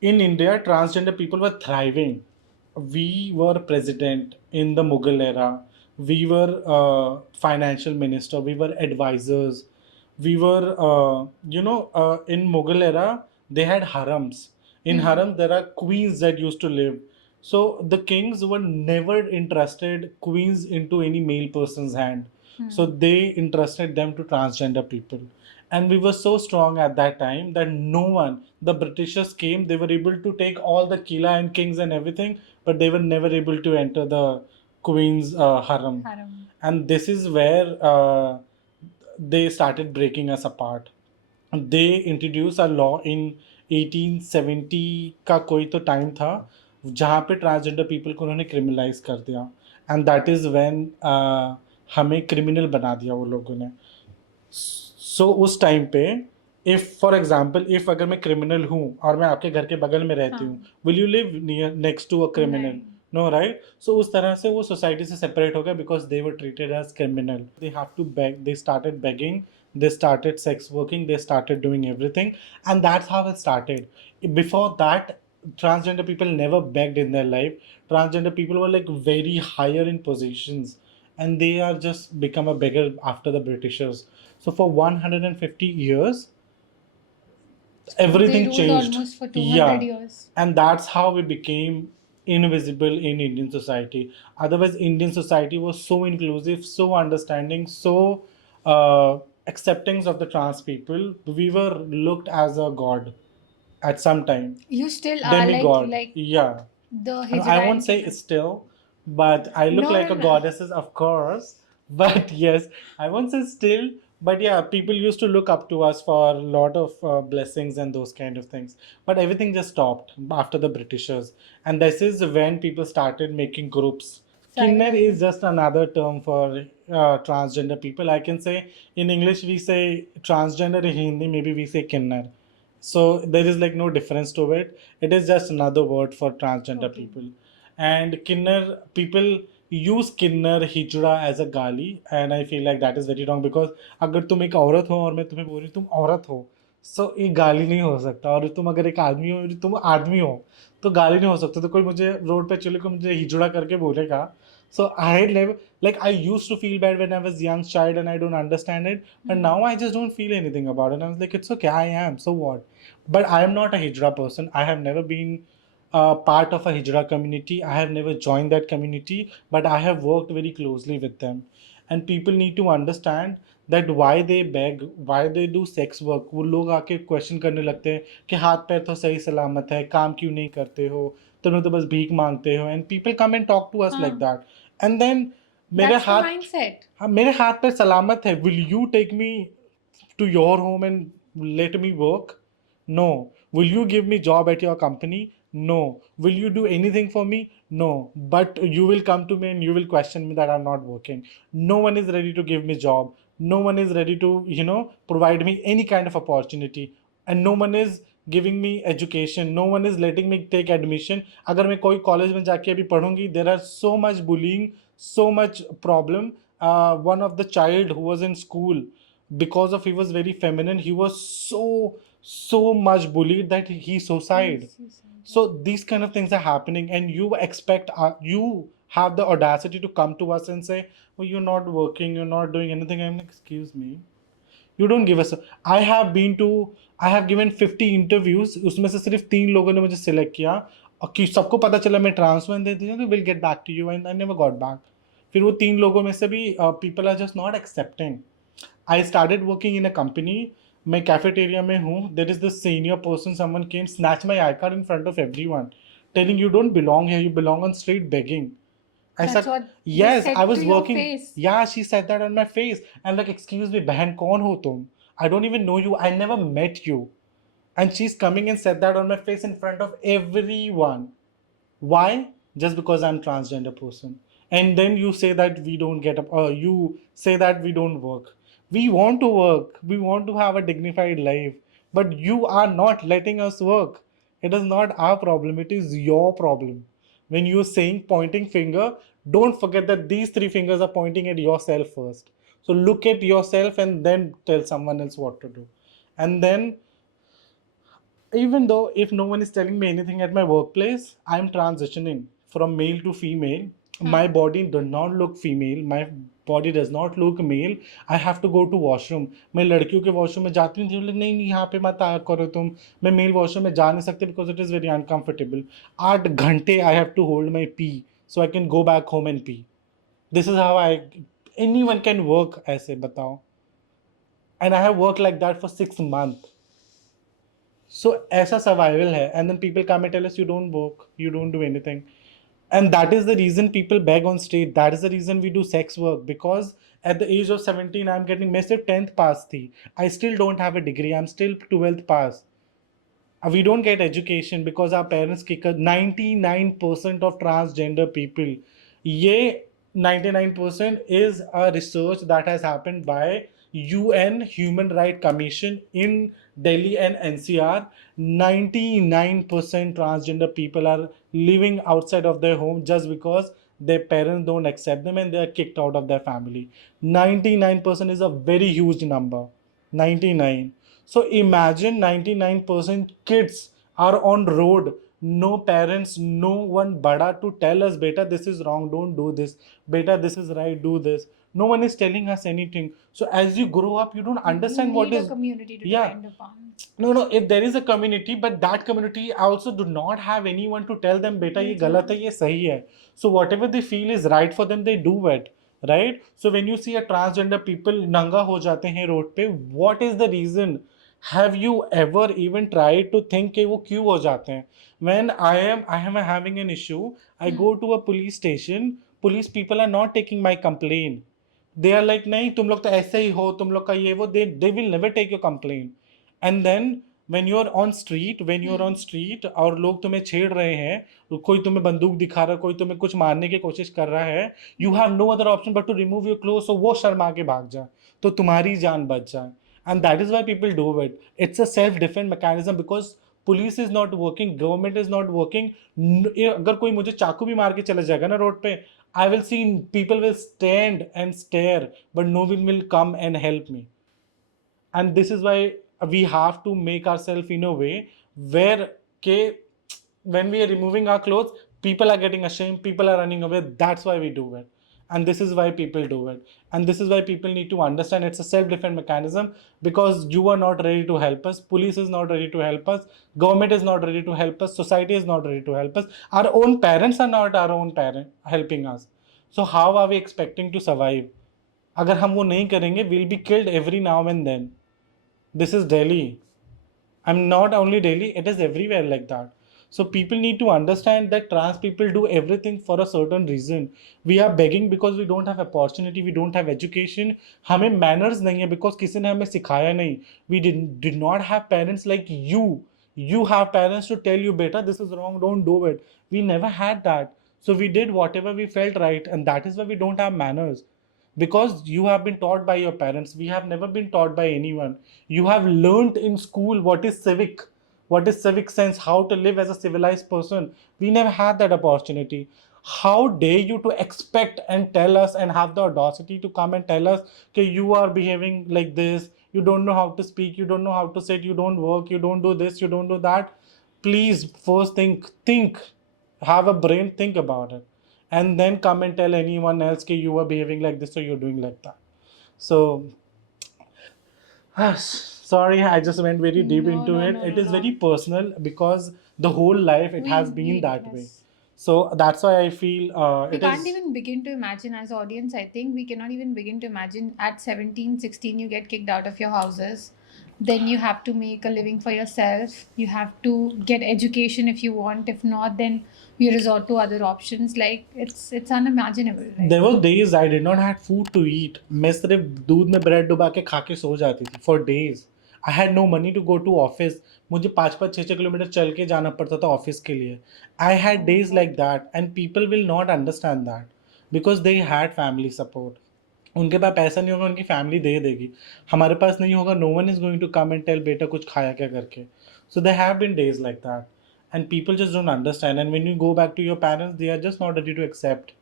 in India, transgender people were thriving. We were president in the Mughal era. We were financial minister. We were advisors. We were, in Mughal era, they had harems. In harem, there are queens that used to live. So the kings were never entrusted queens into any male person's hand. So they entrusted them to transgender people. And we were so strong at that time that no one, the Britishers came, they were able to take all the Kila and kings and everything, but they were never able to enter the queen's harem. And this is where they started breaking us apart. They introduced a law in 1870 का कोई तो time था जहाँ पे transgender people को उन्होंने criminalize कर दिया, एंड दैट इज़ व्हेन हमें क्रिमिनल बना दिया वो लोगों ने. सो उस टाइम पे इफ फॉर एग्जांपल इफ अगर मैं क्रिमिनल हूँ और मैं आपके घर के बगल में रहती हूँ, will you live near next to a criminal? No, right? So उस तरह से वो सोसाइटी से सेपरेट हो गया because they were treated as criminal. They have to beg, they started begging, they started sex working, they started doing everything, and that's how it started. Before that, transgender people never begged in their life. Transgender people were like very higher in positions, and they are just become a beggar after the Britishers. So for 150 years everything they ruled changed almost for 200 years. And that's how we became invisible in Indian society. Otherwise Indian society was so inclusive, so understanding, so accepting of the trans people. We were looked as a god at some time. You still are Demigod. like Yeah. the I hijra won't say still, but I look No, like no, a no. goddesses, of course. But yes, I won't say still. But yeah, people used to look up to us for a lot of blessings and those kind of things. But everything just stopped after the Britishers, and this is when people started making groups. Kinner is just another term for transgender people. I can say in English we say transgender, in Hindi maybe we say kinner. So there is like no difference to it. It is just another word for transgender people. And kinner people use kinner hijra as a gali, and I feel like that is very wrong because अगर तुम एक औरत हो और मैं तुम्हें बोल रही हूँ तुम औरत हो, सो ये गाली नहीं हो सकता. और तुम अगर एक आदमी हो, तुम आदमी हो, तो गाली नहीं हो सकता. तो कोई मुझे रोड पे चले को मुझे हिजड़ा करके बोलेगा. So I never, like, I used to feel bad when I was young child and I don't understand it, but now I just don't feel anything about it. I was like, it's okay, I am, so what? But I am not a hijra person. I have never been part of a hijra community. I have never joined that community, but I have worked very closely with them. And people need to understand that why they beg, why they do sex work. वो लोग आके question करने लगते हैं कि हाथ पैर तो सही सलामत है, काम क्यों नहीं करते हो, तुम तो बस भीख मांगते हो. And people come and talk to us like that. And then मेरे That's the हाथ, mindset. हाँ, मेरे हाथ पैर सलामत है. Will you take me to your home and let me work? No. Will you give me job at your company? No. Will you do anything for me? No, but you will come to me and you will question me that I'm not working. No one is ready to give me job. No one is ready to, provide me any kind of opportunity. And no one is giving me education. No one is letting me take admission. अगर मैं कोई college में जाके अभी पढ़ूंगी, there are so much bullying, so much problem. One of the child who was in school, because of he was very feminine, he was so much bullied that he suicide. Yes, you said So that. these kind of things are happening, and you expect you have the audacity to come to us and say, "Oh, you're not working, you're not doing anything." I'm like, excuse me, you don't give us. I have been to, I have given 50 interviews. उसमें से सिर्फ 3 लोगों ने मुझे select किया, और कि सबको पता चला मैं trans हूँ, and they said, "We'll get back to you," and I never got back. फिर वो 3 लोगों में से भी people are just not accepting. I started working in a company. मैं कैफेटेरिया में हूँ. There is this senior person, someone came, snatched my iCard in front of everyone, telling you don't belong here, you belong on street begging. I That's said, what they yes, I said to was your working. face. Yeah, she said that on my face. I'm like, excuse me, बहन कौन हो तुम? I don't even know you. I never met you. And she's coming and said that on my face in front of everyone. Why? Just because I'm transgender person. And then you say that we don't get up, or you say that we don't work. We want to work. We want to have a dignified life. But you are not letting us work. It is not our problem. It is your problem. When you're saying pointing finger, don't forget that these 3 fingers are pointing at yourself first. So look at yourself and then tell someone else what to do. And then, even though if no one is telling me anything at my workplace, I'm transitioning from male to female. My Huh. body does not look female, my body does not look male. I have to go to washroom. मैं लड़कियों के washroom में जाती हूँ, नहीं नहीं यहाँ पे मत आया करो तुम. मैं मेल वॉशरूम में जा नहीं सकती because it is very uncomfortable. 8 घंटे I have to hold my pee so I can go back home and pee. This is how I, anyone can work ऐसे बताओ. And I have worked like that for 6 months. So ऐसा survival है, and then people come and tell us you don't work, you don't do anything. And that is the reason people beg on street. That is the reason we do sex work, because at the age of 17 I'm getting, मैं सिर्फ 10th pass थी. I still don't have a degree, I'm still 12th pass. We don't get education because our parents kick us. 99% of transgender people, ये 99% is a research that has happened by UN Human Rights Commission in Delhi and NCR. 99% transgender people are living outside of their home just because their parents don't accept them and they are kicked out of their family. 99% is a very huge number. 99. So imagine 99% kids are on road. No parents, no one bada to tell us, beta, this is wrong, don't do this. Beta, this is right, do this. No one is telling us anything. So as you grow up, you don't You understand what need a is. community to Yeah. depend upon. No, if there is a community, but that community also do not have anyone to tell them, beta, ये गलत है, ये सही है. So whatever they feel is right for them, they do it, right? So when you see a transgender people नंगा हो जाते हैं रोड पे, what is the reason? Have you ever even tried to think कि वो क्यों हो जाते हैं? When I am having an issue, I go to a police station. Police people are not taking my complaint. They are like, नहीं तुम लोग तो ऐसे ही हो, तुम लोग का ये वो. They will never take your complaint. And then when you're on street और लोग तुम्हें छेड़ रहे हैं, कोई तुम्हें बंदूक दिखा रहा है, कोई तुम्हें कुछ मारने की कोशिश कर रहा है, you have no other option but to remove your clothes, so वो शर्मा के भाग जाए तो तुम्हारी जान बच जाए. And that is why people do it. It's a self defense mechanism because police is not working, government is not working. अगर कोई मुझे चाकू भी मार के चला जाएगा ना रोड पे, I will see people will stand and stare, but no one will come and help me. And this is why we have to make ourselves in a way where when we are removing our clothes, people are getting ashamed, people are running away. That's why we do it. And this is why people do it. And this is why people need to understand it's a self-defense mechanism, because you are not ready to help us, police is not ready to help us, government is not ready to help us, society is not ready to help us, our own parents are not our own parent helping us. So how are we expecting to survive? अगर हम वो नहीं करेंगे, we'll be killed every now and then. This is Delhi. I'm not only Delhi, it is everywhere like that. So people need to understand that trans people do everything for a certain reason. We are begging because we don't have opportunity, we don't have education. हमें manners नहीं है because किसी ने हमें सिखाया नहीं. We did not have parents like you. You have parents to tell you, beta, this is wrong, don't do it. We never had that. So we did whatever we felt right, and that is why we don't have manners. Because you have been taught by your parents. We have never been taught by anyone. You have learned in school what is civic sense, how to live as a civilized person. We never had that opportunity. How dare you to expect and tell us and have the audacity to come and tell us that you are behaving like this, you don't know how to speak, you don't know how to sit, you don't work, you don't do this, you don't do that. Please first think, have a brain, think about it, and then come and tell anyone else that you are behaving like this or you're doing like that. So sorry, I just went very deep No, into no, it. no, It no, is very no. personal because the whole life it has been that way. Yes. So that's why I feel We it can't is. even begin to imagine as audience. I think we cannot even begin to imagine at 17, 16, you get kicked out of your houses. Then you have to make a living for yourself. You have to get education if you want. If not, then you resort to other options. Like it's unimaginable. Like There were days I did not have food to eat. मैं सिर्फ दूध में bread डुबा के खा के सो जाती थी for days. I had no money to go to office. मुझे 5-5 6 किलोमीटर चल के जाना पड़ता था ऑफिस के लिए. I oh had my days like god. that, and people will not understand that because they had family support. उनके पास पैसा नहीं होगा, उनकी फैमिली दे देगी. हमारे पास नहीं होगा, no one is going to come and tell बेटा कुछ खाया क्या करके. So there have been days like that, and people just don't understand. And when you go back to your parents, they are just not ready to accept.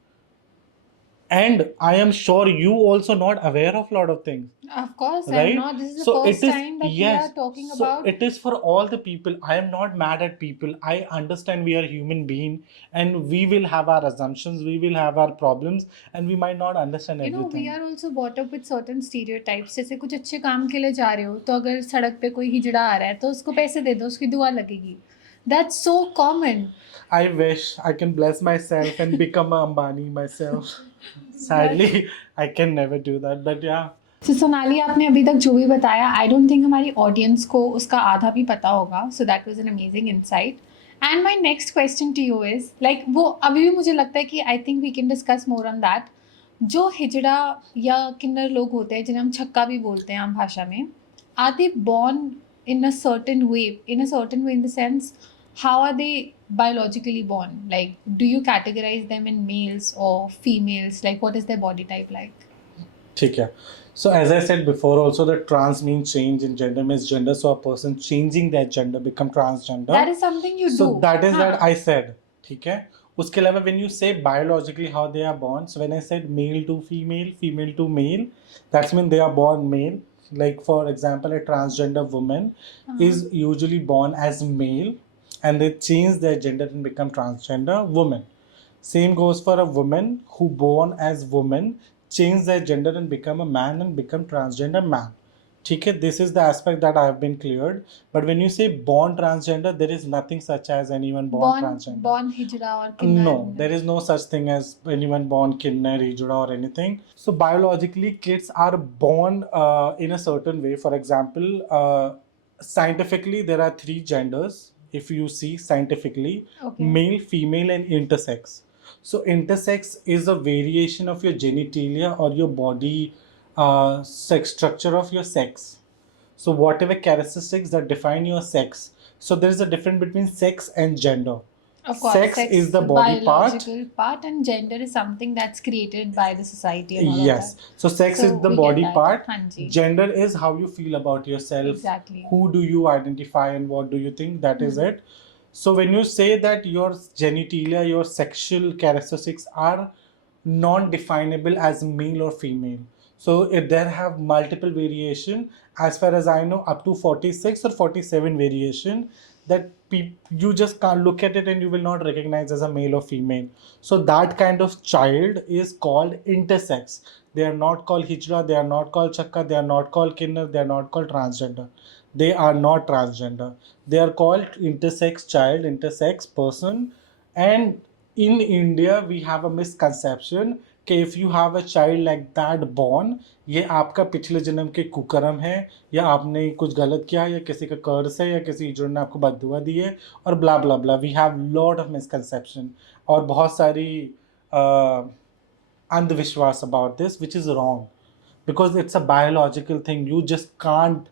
And I am sure you also not aware of lot of things, Of course, I'm right? not. This is the So it first is, time that we are yes, talking so about. it is for all the people. I am not mad at people. I understand we are human being, and we will have our assumptions, we will have our problems, and we might not understand You know, we everything. are also brought up with certain stereotypes. जैसे कुछ अच्छे काम के लिए जा रहे हो तो अगर सड़क पे कोई हिजड़ा आ रहा है तो उसको पैसे दे दो, उसकी दुआ लगेगी. That's so common. I wish I can bless myself and become a Ambani myself. That's Sadly I can never do that, but yeah. So Sonali, आपने अभी तक जो भी बताया, आई डोंट थिंक हमारी ऑडियंस को उसका आधा भी पता होगा. So that was an amazing insight. And my next question to you is like, वो अभी भी मुझे लगता है कि I think we can discuss more on that. जो हिजड़ा या किन्नर लोग होते हैं जिन्हें हम छक्का भी बोलते हैं आम भाषा में, are they born in a certain way, in the sense, how are they biologically born? Like, do you categorize them in males or females? Like, what is their body type like? ठीक है. So as I said before, also the trans means change in gender means gender. So a person changing their gender become transgender. That is something you So do. that is that हाँ. I said. ठीक है. उसके अलावा when you say biologically how they are born, so when I said male to female, female to male, that's mean they are born male. Like for example, a transgender woman is usually born as male, and they change their gender and become transgender woman. Same goes for a woman who born as woman, change their gender and become a man and become transgender man. ठीक है, this is the aspect that I have been cleared. But when you say born transgender, there is nothing such as anyone born transgender. Born hijra or kinnar. No, there is no such thing as anyone born kinnar, hijra or anything. So biologically, kids are born in a certain way. For example, scientifically, there are three genders. If you see scientifically, Okay. male, female, and intersex. So intersex is a variation of your genitalia or your body sex structure of your sex. So whatever characteristics that define your sex. So there is a difference between sex and gender. Of course, Sex is the body biological part, and gender is something that's created by the society and all Yes. of that. So sex So is the we get body that. part. Hanji. Gender is how you feel about yourself. Exactly. Who do you identify and what do you think? That is it. So when you say that your genitalia, your sexual characteristics are non-definable as male or female. So if there have multiple variation, as far as I know, up to 46 or 47 variation, that you just can't look at it and you will not recognize as a male or female. So that kind of child is called intersex. They are not called hijra, they are not called chakka, they are not called kinnar, they are not called transgender. They are not transgender. They are called intersex child, intersex person. And in India, we have a misconception कि if you have a child like that born, ये आपका पिछले जन्म के कुकर्म है, या आपने कुछ गलत किया, या किसी का कर्ज है, या किसी ईश्वर ने आपको बददुआ दी है, और blah blah blah. We have lot of misconception और बहुत सारी अंधविश्वास about this, which is wrong because it's a biological thing. You just can't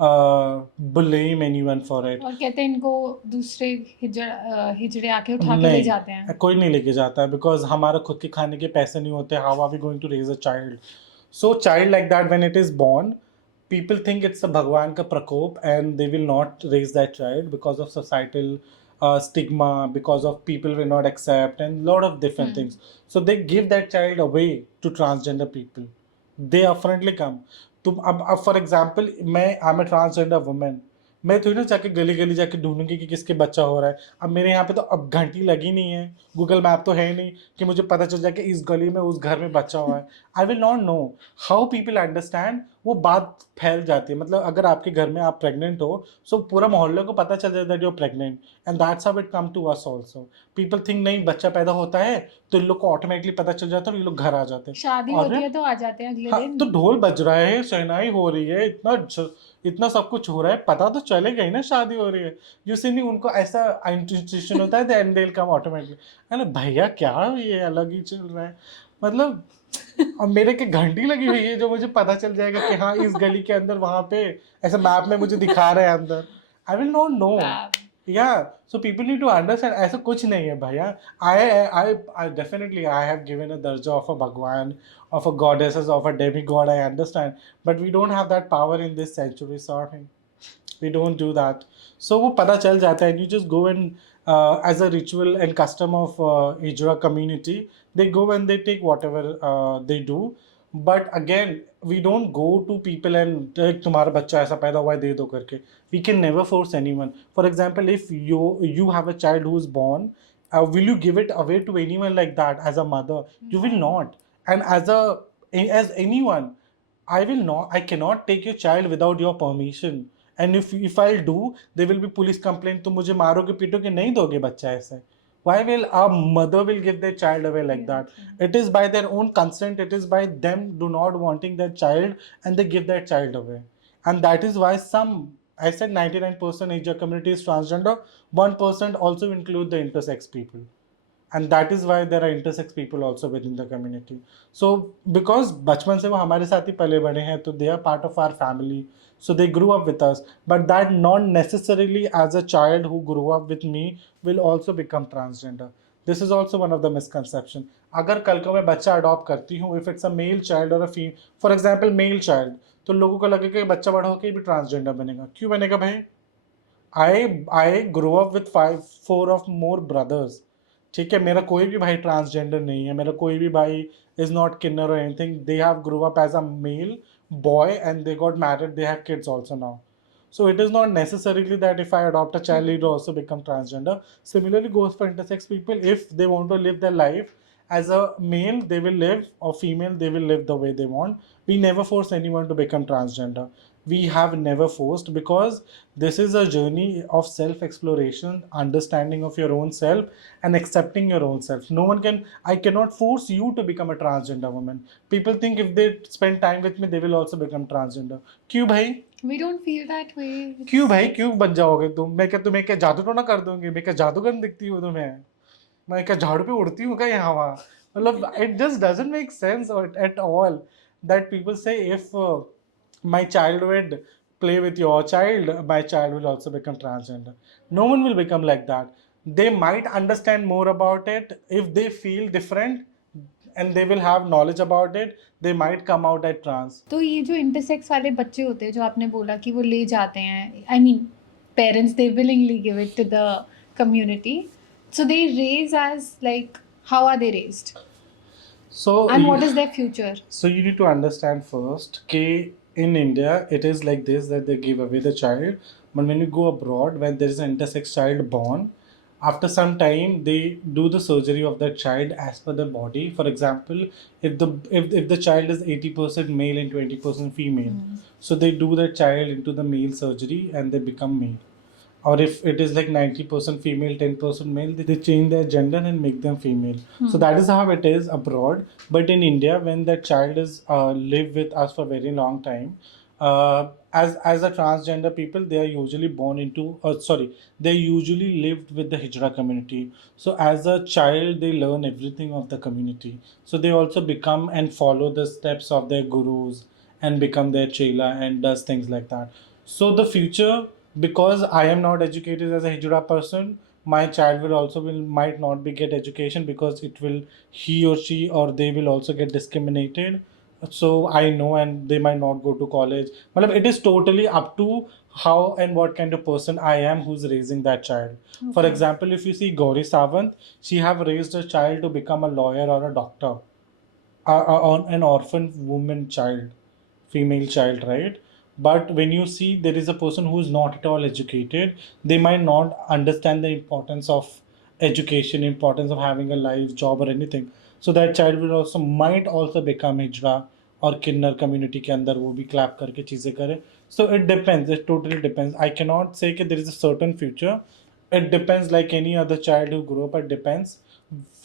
blame anyone for it. और कहते हैं इनको दूसरे हिजड़े आके उठा के ले जाते हैं. नहीं, कोई नहीं लेके जाता है, बिकॉज हमारा खुद के खाने के पैसे नहीं होते. How are we going to raise a child? So child like that when it is born, people think it's a भगवान का प्रकोप, and they will not raise that child because of societal stigma, because of people will not accept, and lot of different things. So they give that child away to transgender people. They upfrontly come. तुम अब for example, मैं I am a transgender women, मैं थोड़ी ना जाके गली गली जाके ढूंढूंगी कि किसके बच्चा हो रहा है. अब मेरे यहाँ पे तो अब घंटी लगी नहीं है, गूगल मैप तो है नहीं कि मुझे पता चल जाए कि इस गली में उस घर में बच्चा हुआ है. आई will not know how people understand. वो बात फैल जाती है. मतलब अगर आपके घर में आप प्रेग्नेंट हो, सो पूरा मोहल्ले को पता चल जाता है that you are pregnant, and that's how it come to us also. People think नहीं, बच्चा पैदा होता है तो इन लोग को ऑटोमेटिकली पता चल जाता है और ये लोग घर आ जाते हैं. शादी और होती है तो आ जाते हैं अगले हाँ, दिन. तो ढोल बज रहा है, शहनाई हो रही है, इतना सब कुछ हो रहा है, पता तो चलेगा ही ना शादी हो रही है. यू सी नहीं, उनको ऐसा इंट्यूशन होता है and they will come automatically. अरे भैया क्या ये अलग ही चल रहा है. मतलब अब मेरे के घंटी लगी हुई है जो मुझे पता चल जाएगा कि हाँ इस गली के अंदर वहां पे ऐसा मैप में मुझे दिखा रहे हैं अंदर. I will not know. Yeah so people need to understand, ऐसा कुछ नहीं है भैया. I definitely I have given a दर्जा ऑफ अ भगवान, of a goddesses, of a demigod, I understand, but we don't have that power in this century. Sorry, we don't do that. So वो पता चल जाता है. You just go and as a ritual and custom of Hijra community, they go and they take whatever they do. But again, we don't go to people and तुम्हारा बच्चा ऐसा पैदा हुआ है दे दो करके. We can never force anyone. For example, if you have a child who is born, will you give it away to anyone like that as a mother? You will not. And as anyone, I cannot take your child without your permission. And if I'll do, there will be police complaint. तुम मुझे मारोगे पीटोगे, नहीं दोगे बच्चा ऐसे. Why will a mother will give their child away like that? It is by their own consent. It is by them do not wanting their child, and they give their child away. And that is why some, I said 99% Asia community is transgender. 1% also include the intersex people, and that is why there are intersex people also within the community. So because बचपन से वो हमारे साथ ही पले बड़े हैं, तो they are part of our family, so they grew up with us. But that not necessarily as a child who grew up with me will also become transgender. This is also one of the misconception. अगर कल को मैं बच्चा adopt करती हूँ, if it's a male child or a female, for example male child, तो लोगों को लगेगा कि बच्चा बड़ा होकर भी ट्रांसजेंडर बनेगा. क्यों बनेगा भाई? I grew up with four of more brothers. ठीक है, मेरा कोई भी भाई ट्रांसजेंडर नहीं है. मेरा कोई भी भाई इज नॉट किन्नर और anything. They have grow up as a male boy and they got married, they have kids also now. So it is not necessarily that if I adopt a child, it will also become transgender. Similarly goes for intersex people. If they want to live their life as a male, they will live, or female, they will live the way they want. We never force anyone to become transgender. We have never forced, because this is a journey of self exploration, understanding of your own self, and accepting your own self. No one can, I cannot force you to become a transgender woman. People think if they spend time with me, they will also become transgender. क्यों भाई? We don't feel that way. क्यों भाई, क्यों बन जाओगे तुम? मैं क्या तुम्हें क्या जादू टोना कर दूंगी? मैं क्या जादूगर दिखती हूँ तुम्हें? मैं क्या झाड़ू पे उड़ती हूँ क्या यहाँ वहाँ? मतलब it just doesn't make sense at all that people say if my child would play with your child, my child will also become transgender. No one will become like that. They might understand more about it if they feel different, and they will have knowledge about it. They might come out as trans. तो ये जो intersex वाले बच्चे होते हैं जो आपने बोला कि वो ले जाते हैं, I mean parents they willingly give it to the community, so they raise as like how are they raised? So And what is their future? So you need to understand first that in India it is like this, that they give away the child, but when you go abroad, when there is an intersex child born, after some time they do the surgery of that child as per the body. For example, if the child is 80% male and 20% female, so they do that child into the male surgery and they become male. Or if it is like 90% female, 10% male, they change their gender and make them female. So that is how it is abroad. But in India, when that child is live with us for a very long time, as a transgender people, they are usually born into they usually lived with the Hijra community. So as a child, they learn everything of the community. So they also become and follow the steps of their gurus and become their chela and does things like that. So the future, because I am not educated as a hijra person, my child will also will might not be get education because it will he or she or they will also get discriminated. So I know, and they might not go to college. But it is totally up to how and what kind of person I am who's raising that child. For Okay. example, if you see Gauri Sawant, she have raised a child to become a lawyer or a doctor, on an orphan woman child, female child, right? But when you see there is a person who is not at all educated, they might not understand the importance of education, importance of having a life, job, or anything. So that child will also might also become hijra और किन्नर community के अंदर वो भी clap करके चीज़ें करे. So it depends, it totally depends. I cannot say that there is a certain future. It depends, like any other child who grew up. It depends.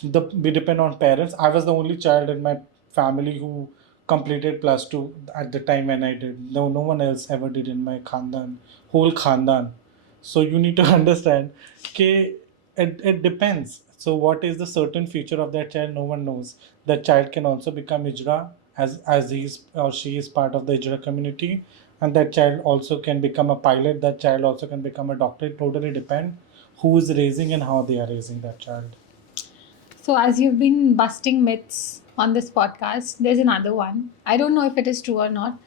We depend on parents. I was the only child in my family who completed plus two at the time when I did. No one else ever did in my khandan, whole khandan. So you need to understand that it depends. So what is the certain future of that child? No one knows. That child can also become hijra as he is or she is part of the hijra community, and that child also can become a pilot. That child also can become a doctor. It totally depends who is raising and how they are raising that child. So, as you've been busting myths on this podcast, there's another one. I don't know if it is true or not.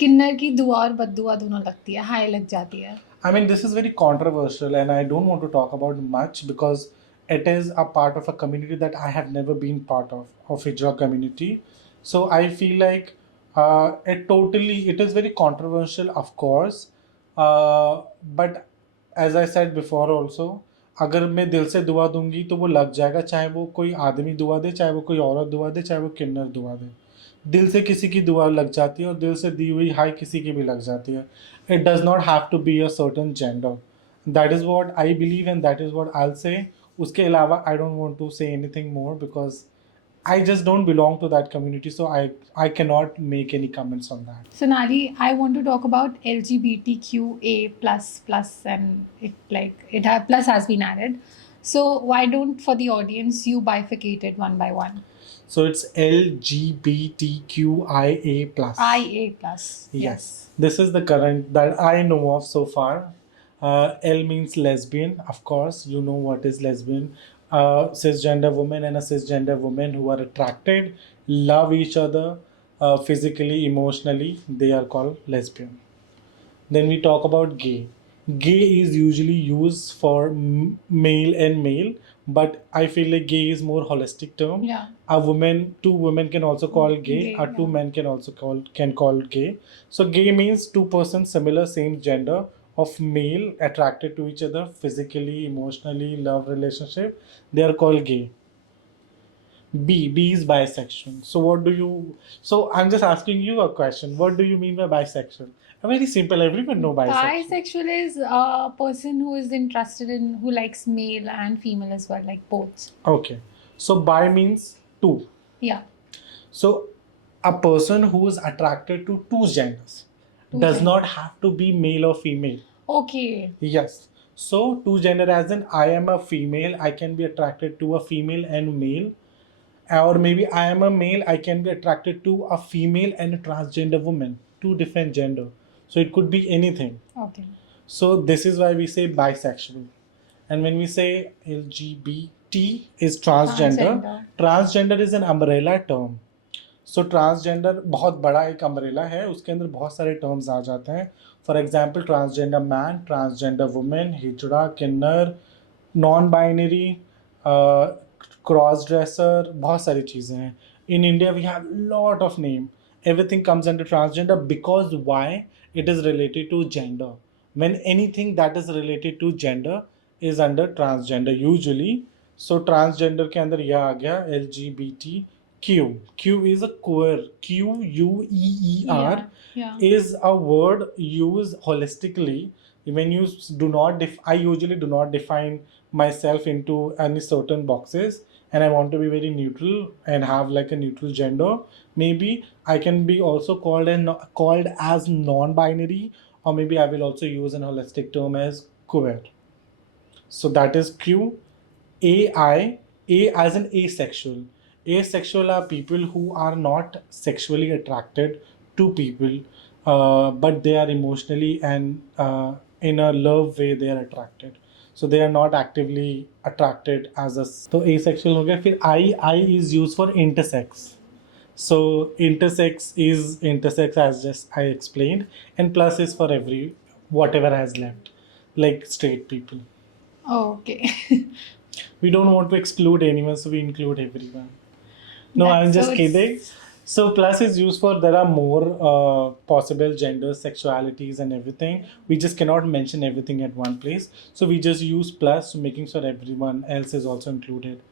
किन्नर की दुआ और बद्दुआ दोनों लगती है, हाय लग जाती है. I mean, this is very controversial, and I don't want to talk about much because it is a part of a community that I have never been part of Hijra community. So I feel like it is very controversial, of course. But as I said before also, अगर मैं दिल से दुआ दूंगी तो वो लग जाएगा, चाहे वो कोई आदमी दुआ दे, चाहे वो कोई औरत दुआ दे, चाहे वो किन्नर दुआ दे. दिल से किसी की दुआ लग जाती है और दिल से दी हुई हाय किसी की भी लग जाती है. It does not have to be a certain gender. That is what I believe, and that is what I'll say. उसके अलावा I don't want to say anything more because I just don't belong to that community, so I cannot make any comments on that. Sonali, I want to talk about LGBTQA plus and it have plus has been added. So why don't for the audience you bifurcate it one by one? So it's LGBTQIA plus. IA plus. Yes. This is the current that I know of so far. L means lesbian, of course. You know what is lesbian. Cisgender woman and a cisgender woman who are attracted, love each other physically, emotionally, they are called lesbian. Then we talk about gay. Gay is usually used for male and male, but I feel like gay is more holistic term. Yeah. A woman, two women can also call gay. Or two men can also call gay. So gay means two persons similar, same gender of male attracted to each other physically, emotionally, love relationship. They are called gay. B is bisexual. So what do you? So I'm just asking you a question. What do you mean by bisexual? Very simple. Everyone know bisexual. Bisexual is a person who is interested in who likes male and female as well, like both. Okay. So bi means two. Yeah. So a person who is attracted to two genders does not have to be male or female. Okay. Yes. So two gender as in I am a female, I can be attracted to a female and male. Or maybe I am a male, I can be attracted to a female and a transgender woman, two different gender. So it could be anything. Okay. So this is why we say bisexual. And when we say LGBT is transgender. Transgender is an umbrella term. So transgender बहुत बड़ा एक umbrella है, उसके अंदर बहुत सारे terms आ जाते हैं. For example transgender man, transgender women, हिजड़ा, किन्नर, नॉन बाइनरी, क्रॉस ड्रेसर, बहुत सारी चीज़ें हैं. In India we have lot of name. Everything comes under transgender because why? It is related to gender. When anything that is related to gender is under transgender usually. So transgender के अंदर यह आ गया LGBT Q. Q is a queer. QUEER is a word used holistically. When you do not, I usually do not define myself into any certain boxes, and I want to be very neutral and have like a neutral gender. Maybe I can be also called as non-binary, or maybe I will also use an holistic term as queer. So that is Q. A as an asexual. Asexual are people who are not sexually attracted to people. but they are emotionally and in a love way they are attracted. So they are not actively attracted as a. So asexual हो गया. फिर I is used for intersex. So intersex is intersex as just I explained, and plus is for every whatever has left, like straight people. Oh, okay. We don't want to exclude anyone, so we include everyone. No, I'm That's so just kidding. So plus is used for there are more possible genders, sexualities, and everything. We just cannot mention everything at one place. So we just use plus, making sure everyone else is also included.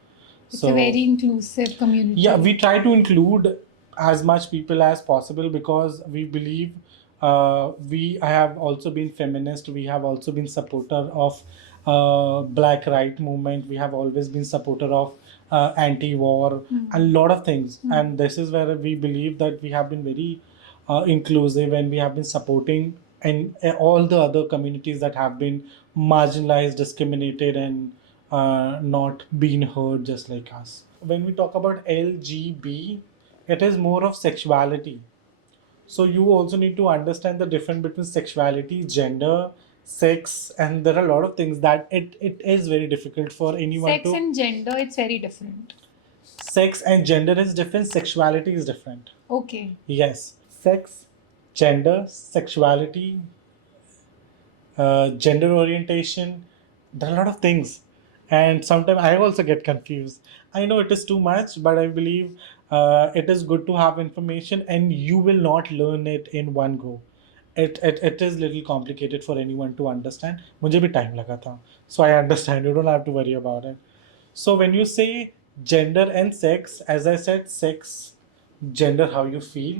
It's a very inclusive community. Yeah, we try to include as much people as possible because we believe we have also been feminist. We have also been supporter of black right movement. We have always been supporter of anti-war, a lot of things. And this is where we believe that we have been very inclusive, and we have been supporting and all the other communities that have been marginalized, discriminated, and not been heard just like us. When we talk about LGB, it is more of sexuality. So you also need to understand the difference between sexuality, gender, sex, and there are a lot of things that it is very difficult for anyone Sex to. and gender, it's very different. Sex and gender is different, sexuality is different. Okay. Yes. Sex, gender, sexuality, gender orientation, there are a lot of things. And sometimes I also get confused. I know it is too much, but I believe it is good to have information, and you will not learn it in one go. It is little complicated for anyone to understand. मुझे भी time लगा था. So I understand. You don't have to worry about it. So when you say gender and sex, as I said, sex, gender, how you feel.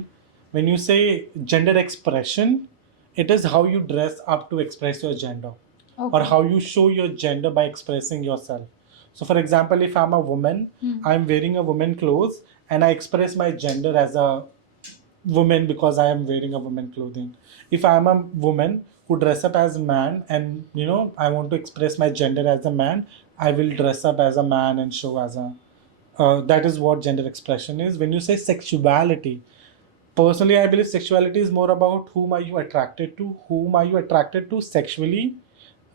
When you say gender expression, it is how you dress up to express your gender, or how you show your gender by expressing yourself. So, for example, if I'm a woman, I'm wearing a woman clothes, and I express my gender as a woman because I am wearing a woman clothing. If I am a woman who dress up as a man, and I want to express my gender as a man, I will dress up as a man and show as a. That is what gender expression is. When you say sexuality, personally, I believe sexuality is more about whom are you attracted to, whom are you attracted to sexually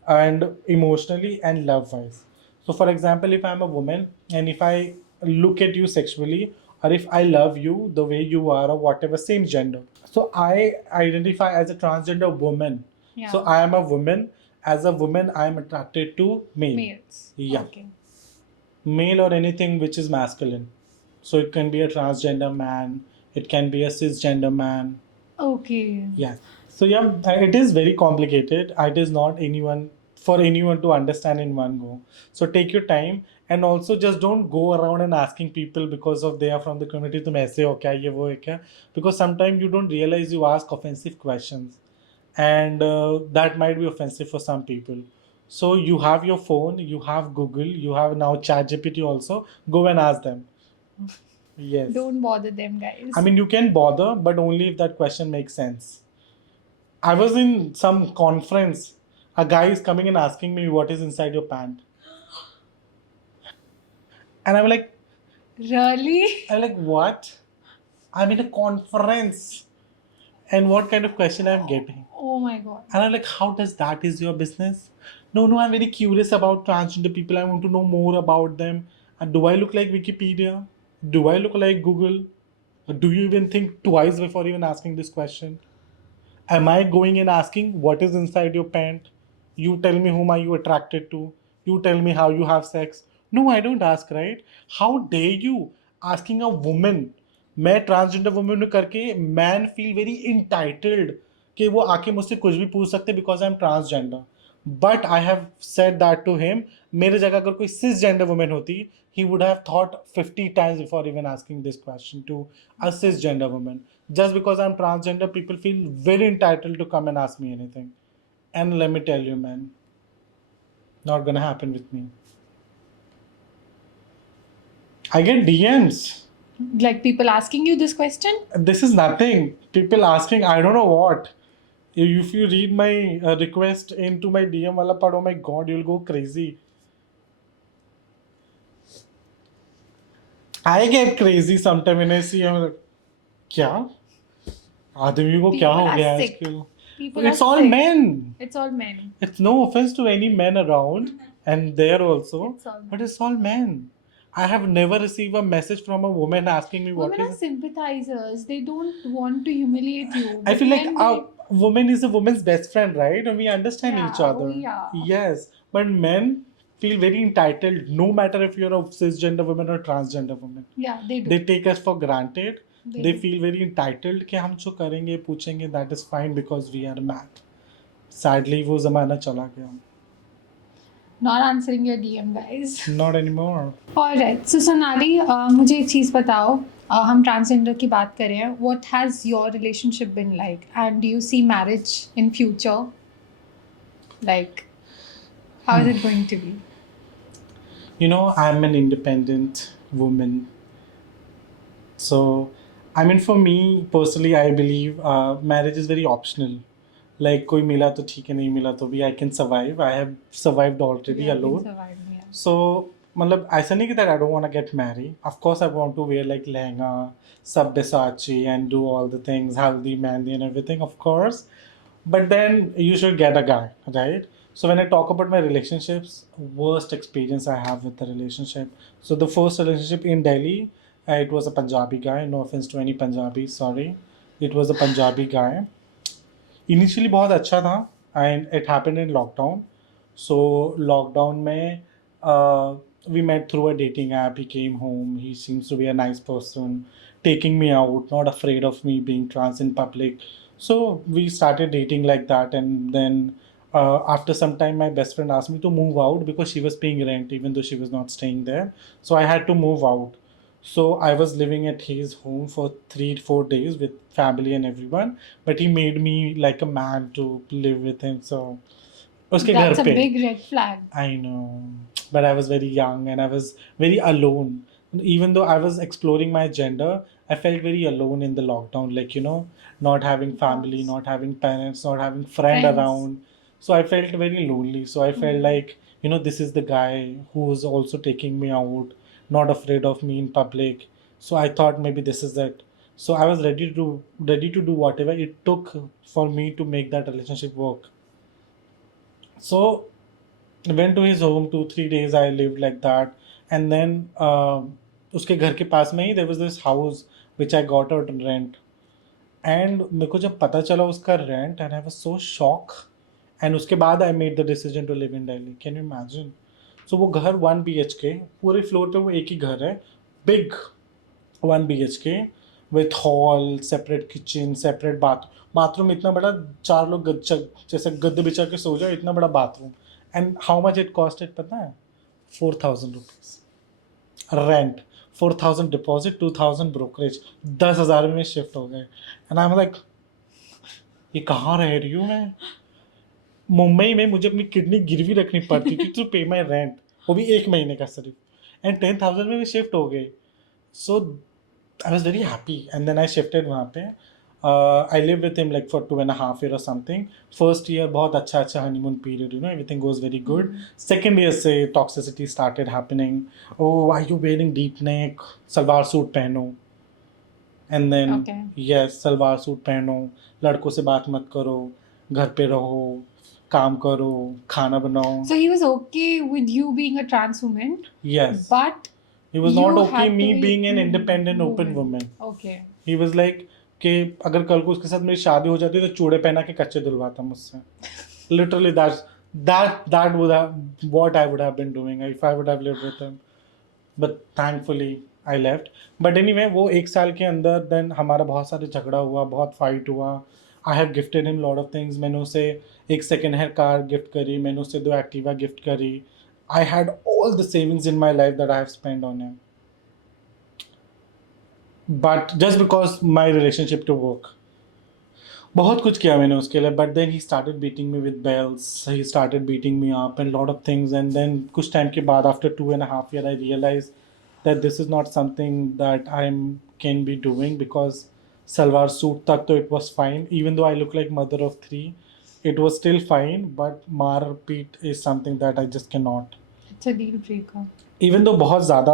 and emotionally and love wise. So, for example, if I'm a woman and if I look at you sexually, or if I love you the way you are, or whatever, same gender. So, I identify as a transgender woman. Yeah. So, I am a woman. As a woman, I am attracted to male. Males. Yeah. Okay. Male or anything which is masculine. So, it can be a transgender man, it can be a cisgender man. Okay. Yeah. So yeah, it is very complicated. It is not anyone for anyone to understand in one go. So take your time, and also just don't go around and asking people because of they are from the community. तुम ऐसे हो क्या ये वो है क्या? Because sometimes you don't realize you ask offensive questions, and that might be offensive for some people. So you have your phone, you have Google, you have now ChatGPT also. Go and ask them. Yes. Don't bother them, guys. I mean, you can bother, but only if that question makes sense. I was in some conference. A guy is coming and asking me what is inside your pant. And I'm like, Really? I'm like, what? I'm in a conference. And what kind of question I'm getting? Oh my god. And I'm like, how does that is your business? No, I'm very curious about transgender people. I want to know more about them. And do I look like Wikipedia? Do I look like Google? Or do you even think twice before even asking this question? Am I going and asking what is inside your pant? You tell me whom are you attracted to. You tell me how you have sex. No, I don't ask, right? How dare you asking a woman? मैं transgender women में करके man feel very entitled कि वो आके मुझसे कुछ भी पूछ सकते because I am transgender. But I have said that to him. मेरे जगह अगर कोई सिस जेंडर वुमेन होती, he would have thought 50 times before even asking this question to a cisgender woman. Just because I'm transgender, people feel very entitled to come and ask me anything. And let me tell you, man, not gonna happen with me. I get DMs. Like people asking you this question? This is nothing. People asking, I don't know what. If you read my request into my DM wala part, oh my god, you'll go crazy. I get crazy sometimes when I see, I'm like, क्या? आदमी को क्या People हो are गया sick. आजकल? People are It's all sick. men. It's all men. It's no offense to any men around and there also, It's all but men. it's all men. I have never received a message from a woman asking me what Women are is. sympathizers. They don't want to humiliate you. I But feel like men, a they. woman is a woman's best friend, right? And we understand each Yeah, oh other. yeah. Yes, but men feel very entitled, no matter if you're a cisgender woman or transgender woman. Yeah, they do. They take us for granted. They They do. feel very entitled कि हम जो करेंगे पूछेंगे that is fine because we are mad. Sadly वो ज़माना चला गया. Not answering your DM, guys. Not anymore. Alright, so Sonali, मुझे एक चीज़ बताओ. हम ट्रांसजेंडर की बात कर रहे हैं. What has your relationship been like? And do you see marriage in future? Like, how is it going to be? You know, I'm an independent woman. So, I mean, for me personally, I believe marriage is very optional. Like, कोई मिला तो ठीक है, नहीं मिला तो भी I can survive. I have survived already Yeah, alone. been surviving, yeah. So, मतलब ऐसा नहीं कि that I don't want to get married. Of course, I want to wear like lehenga, sabyasachi, and do all the things, haldi, mehndi, and everything. Of course, but then you should get a guy, right? So when I talk about my relationships, worst experience I have with the relationship. So the first relationship in Delhi, it was a Punjabi guy. No offense to any Punjabi, sorry. It was a Punjabi guy. Initially बहुत अच्छा था and it happened in lockdown. So lockdown में we met through a dating app. He came home. He seems to be a nice person, taking me out, not afraid of me being trans in public. So we started dating like that, and then after some time, my best friend asked me to move out because she was paying rent, even though she was not staying there. So I had to move out. So I was living at his home for 3 4 days with family and everyone, but he made me like a man to live with him. So उसके घर That's a पे big red flag. I know, but I was very young and I was very alone. Even though I was exploring my gender, I felt very alone in the lockdown. Like, not having Of family, course. not having parents, not having friend Friends. around. So I felt very lonely. So I felt like, this is the guy who is also taking me out, not afraid of me in public. So I thought maybe this is it. So I was ready to do whatever it took for me to make that relationship work. So went to his home 2 3 days. I lived like that, and then उसके घर के पास में ही there was this house which I got out on rent. And मेरे को जब पता चला उसका rent, and I was so shocked. And उसके बाद I made the decision to live in Delhi. Can you imagine? So वो घर 1 BHK, पूरे फ्लोर पे वो एक ही घर है, big 1 BHK with hall, separate kitchen, separate bathroom इतना बड़ा, 4 लोग जैसे गद्दे बिछा के सो जाओ, इतना बड़ा bathroom. And how much it costed पता है? 4,000 रुपीज रेंट, 4,000 डिपॉजिट, 2,000 ब्रोकरेज. 10,000 में शिफ्ट हो गए. एंड आई एम लाइक, ये कहाँ रह रही हूँ मैं? मुंबई में मुझे अपनी किडनी गिरवी रखनी पड़ती थी टू पे माई रेंट, वो भी 1 महीने का सिर्फ. एंड 10,000 में भी शिफ्ट हो गए. So I was very happy, and then I shifted वहाँ पे. I lived with him like for 2.5 years or something. First year बहुत अच्छा honeymoon period, everything goes very good. Second year से toxicity started happening. Oh, why you wearing deep neck? Salwar suit पहनो. And then Okay. yes, salwar suit पहनो, लड़कों से बात मत करो, घर पे रहो, काम करो, खाना बनाओ. So he was okay with you being a trans woman, Yes. but He was you not okay had me to being an independent open woman. Okay. He was like कि अगर कल को उसके साथ मेरी शादी हो जाती तो चूड़े पहना के कच्चे दिलवाता मुझसे. Literally that would have what I would have been doing if I would have lived with him. But thankfully I left. But anyway, वो 1 साल के अंदर then हमारा बहुत सारे झगड़ा हुआ, बहुत फाइट हुआ. I have gifted him lot of things. मैंने उसे एक सेकेंड हैंड कार गिफ्ट करी, मैंने उसे 2 एक्टिवा गिफ्ट करी. I had all the savings in my life that I have spent on him. But just because my relationship to work, बहुत कुछ किया मैंने उसके लिए. But then he started beating me with bells. He started beating me up and lot of things. And then कुछ time के बाद after 2.5 years I realized that this is not something that I can be doing, because salwar suit तक तो it was fine. Even though I look like mother of 3, it was still fine. But मार पीट is something that I just cannot. It's a deal breaker. Even though बहुत ज़्यादा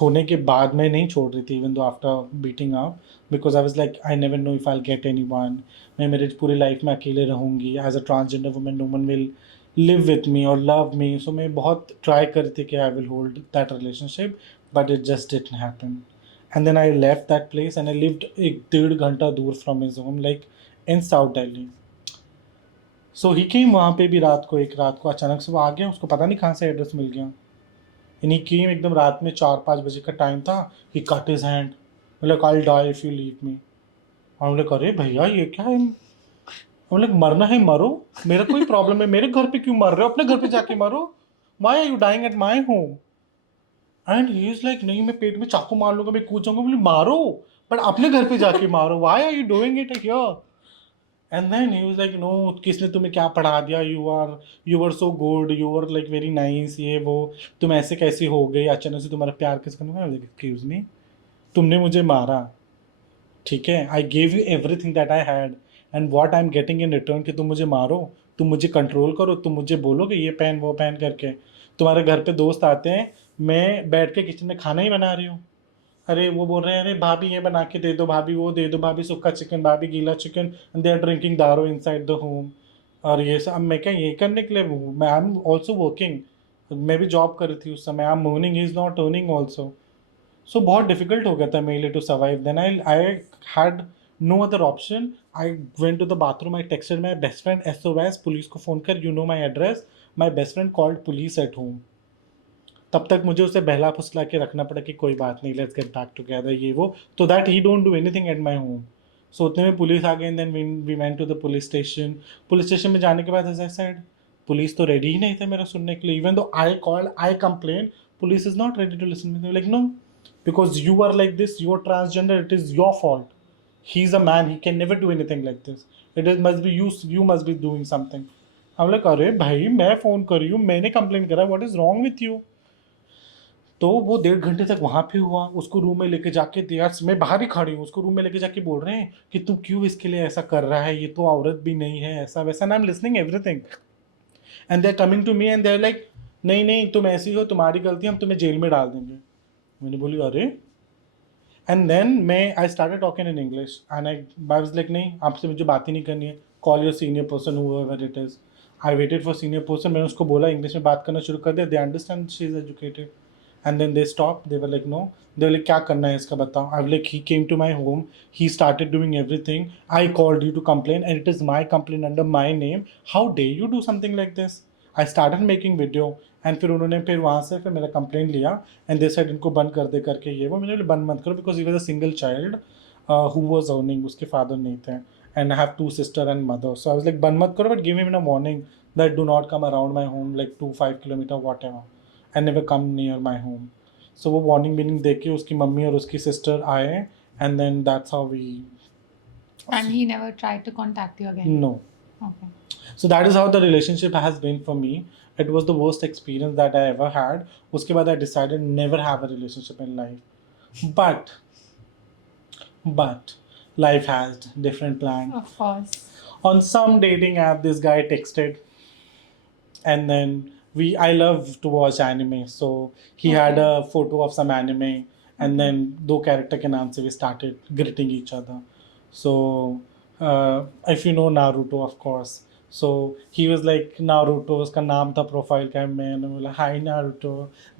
होने के बाद मैं नहीं छोड़ रही थी, even though after beating up, because I was like I never know if I get anyone, मैं मेरे पूरी लाइफ में अकेले रहूँगी as a transgender woman, no one will live with me और लव मी, सो मैं बहुत ट्राई कर रही थी कि I will hold that relationship, but it just didn't happen. And then I left that place and I lived एक 1.5 घंटा दूर from his home, like in South Delhi. So he came वहाँ पे भी रात को, एक रात को अचानक से वो आ गया, उसको पता नहीं कहाँ से एड्रेस मिल गया. एंड ही केम एकदम रात में 4-5 बजे का टाइम था. ही कट हिज हैंड, मतलब I die if you leave me. हम लोग अरे भैया ये क्या है, हम लोग मरना है मरो, मेरा कोई प्रॉब्लम है, मेरे घर पे क्यों मर रहे हो, अपने घर पे जाके मरो, why are you dying at my home. And he is like नहीं मैं पेट में चाकू मार लूंगा, मैं कूद जाऊंगा. बोले मारो, बट अपने घर पे जाके मारो, why are you doing it here. And then he was like no, किसने तुम्हें क्या पढ़ा दिया, you are so good, you are like very nice, ये वो, तुम ऐसे कैसे हो गए अचानक से, तुम्हारा प्यार किस करने का. एक्सक्यूज मी, तुमने मुझे मारा, ठीक है, I gave you everything that I had, and what I am getting in return कि तुम मुझे मारो, तुम मुझे कंट्रोल करो, तुम मुझे बोलो कि ये पहन वो पहन करके. तुम्हारे घर पे दोस्त आते हैं, मैं बैठ के किचन में खाना ही बना रही हूँ, अरे वो बोल रहे हैं अरे भाभी ये बना के दे दो, भाभी वो दे दो, भाभी सूखा चिकन, भाभी गीला chicken, and they are drinking दारू इनसाइड द होम. और ये सब मैं क्या ये करने के लिए हूँ, मैं आई एम ऑल्सो वर्किंग, मैं भी जॉब कर रही थी उस समय, I am earning, he is not earning also. So बहुत डिफिकल्ट हो गया था मेरे लिए to survive. Then I had no other option. I went to the bathroom, I texted my best friend SOS, police को फ़ोन कर, you know my address. My best friend called police at home. तब तक मुझे उसे बहला फुसला के रखना पड़ा कि कोई बात नहीं, लेट्स गेट बैक टुगेदर, ये वो, तो that he don't do anything at my home. So उतने में पुलिस आ गई, then we went to the police station. Police station में जाने के बाद एज आई सेड, पुलिस तो रेडी ही नहीं थे मेरा सुनने के लिए. Even though I called, I complain, police is not ready to listen me. Like no, because you are like this, you are transgender, it is your fault. He's a man, he can never do anything like this. It is must be you must be doing something. I'm like अरे भाई मैं phone कर रही हूँ, मैंने complain करा, what is wrong with you. तो वो 1.5 घंटे तक वहाँ पे हुआ, उसको रूम में लेके जाके दिया, मैं बाहर ही खड़ी हूँ, उसको रूम में लेके जाके बोल रहे हैं कि तू क्यों इसके लिए ऐसा कर रहा है, ये तो औरत भी नहीं है, ऐसा वैसा. I am listening everything, and they are coming to me and they are like नहीं नहीं तुम ऐसी हो, तुम्हारी गलती, हम तुम्हें जेल में डाल देंगे. मैंने बोली अरे. एंड देन मैं I started talking in English and I was like नहीं आपसे मुझे बात ही नहीं करनी है, call your senior person whoever it is. I waited for senior person, मैंने उसको बोला, इंग्लिश में बात करना शुरू कर दिया, they understand she is educated. And then they stop, they were like no, they were like क्या करना है इसका बताओ. I like he came to my home, he started doing everything, I called you to complain and it is my complain under my name, how dare you do something like this. I started making video. And फिर उन्होंने फिर वहाँ से फिर मेरा complain लिया and they said इनको बंद कर दे करके ये वो. मैंने बोला बंद मत करो, because he was a single child who was earning, उसके फादर नहीं थे, and I have 2 sister and mother. So I was like बंद मत करो, but give me a warning that do not come around my home like 2-5 kilometer whatever, and never come near my home. So वो warning binning दे के उसकी mummy और उसकी sister आए, and then that's how we. And he never tried to contact you again. No. Okay. So that is how the relationship has been for me. It was the worst experience that I ever had. उसके बाद I decided never have a relationship in life. But life has different plans. Of course. On some dating app, this guy texted, and then I love to watch anime, so he had Okay. a photo of some anime, and Okay. then दो character के नाम से we started greeting each other. So if you know Naruto, of course. So he was like Naruto, उसका नाम था profile का, मैंने बोला hi Naruto,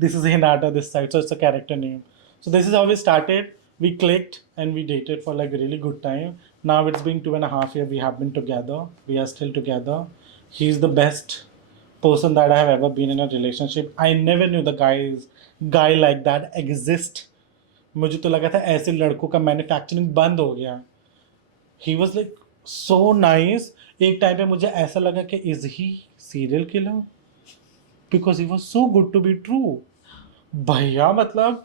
this is Hinata this side, so it's a character name. So this is how we started. We clicked and we dated for like a really good time. Now it's been 2.5 years. We have been together. We are still together. He's the best person that I have ever been in a relationship. I never knew the guy like that exist. मुझे तो लगा था ऐसे लड़कों का manufacturing बंद हो गया. He was like so nice. एक टाइम पे मुझे ऐसा लगा कि is he serial killer, because he was so good to be true. भैया मतलब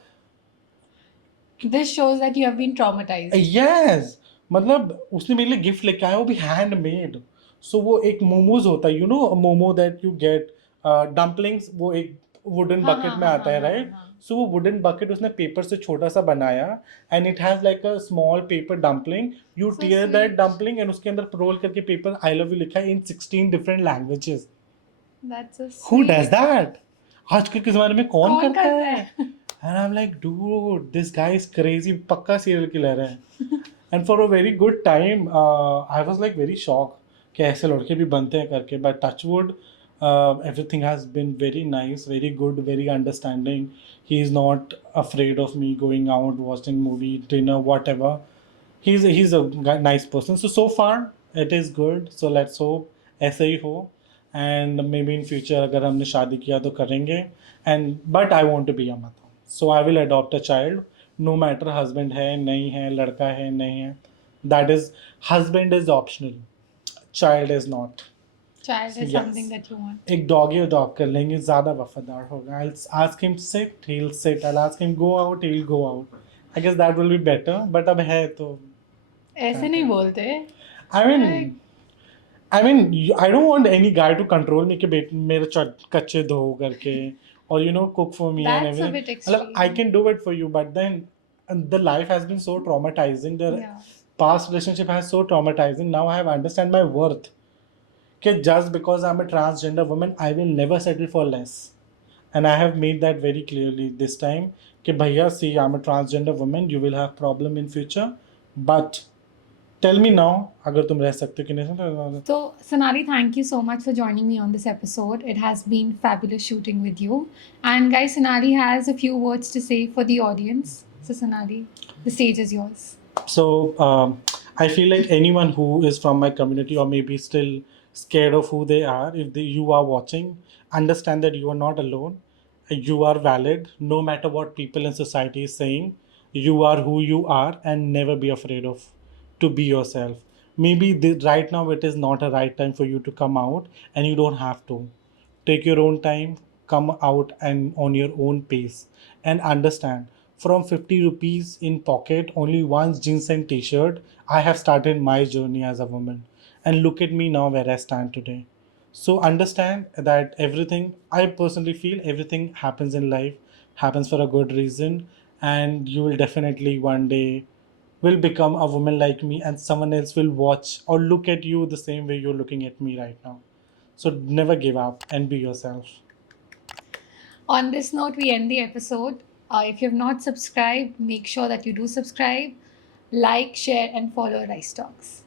This shows that you have been traumatized. Yes, मतलब उसने मेरे लिए गिफ्ट लेके आया, वो भी हैंडमेड. सो वो एक मोमोज होता है, you know momo that you get, dumplings, वो एक वुडन हाँ बकेट हाँ में हाँ आता हाँ है हाँ राइट. हाँ. सो वो वुडन बकेट उसने पेपर से छोटा सा बनाया, and it has like a small paper dumpling. You So tear that sweet. Dumpling एंड उसके अंदर रोल करके पेपर आई लव यू लिखा है इन 16 different languages. That's so Who does sweet. that? आजकल के ज़माने में कौन कौन करता करता है? है? And I'm like, dude, this guy is crazy. पक्का serial killer है. And for a very good time, I was like very shocked कि ऐसे लड़के भी बनते हैं करके. But touchwood, everything has been very nice, very good, very understanding. He is not afraid of me going out, watching movie, dinner, whatever. He's a nice person. So far it is good. So let's hope ऐसे ही हो. And maybe in future अगर हमने शादी किया तो करेंगे. And but I want to be a mother. So I will adopt a child. No matter husband है नहीं है लड़का है नहीं है. That is, husband is optional. Child is not. Child is something Yes. that you want. एक doggy adopt कर लेंगे ज़्यादा वफादार होगा. I'll ask him sit, he'll sit. I'll ask him go out, he'll go out. I guess that will be better. But अब है तो ऐसे नहीं बोलते. I mean, I don't want any guy to control me कि मेरे कच्चे धो करके or cook for me and That's a everything. bit मतलब, I extreme. can do it for you, but then the life has been so traumatizing. The Yeah. past relationship has so traumatizing. Now I have understand my worth. कि just because I'm a transgender woman, I will never settle for less. And I have made that very clearly this time कि भैया, see, I'm a transgender woman, you will have problem in future, but tell me now अगर तुम रह सकते हो कि नहीं. So, Sonali, thank you so much for joining me on this episode. It has been fabulous shooting with you. And guys, Sonali has a few words to say for the audience. So, Sonali, the stage is yours. So I feel like anyone who is from my community or maybe still scared of who they are, if you are watching, understand that you are not alone. You are valid no matter what people in society is saying. You are who you are and never be afraid of to be yourself. Maybe right now it is not a right time for you to come out, and you don't have to. Take your own time, come out and on your own pace, and understand, from 50 rupees in pocket, only one jeans and t-shirt, I have started my journey as a woman. And look at me now where I stand today. So understand that everything, I personally feel everything happens in life, happens for a good reason, and you will definitely one day will become a woman like me, and someone else will watch or look at you the same way you're looking at me right now. So never give up and be yourself. On this note, we end the episode. If you have not subscribed, make sure that you do subscribe, like, share, and follow Rice Talks.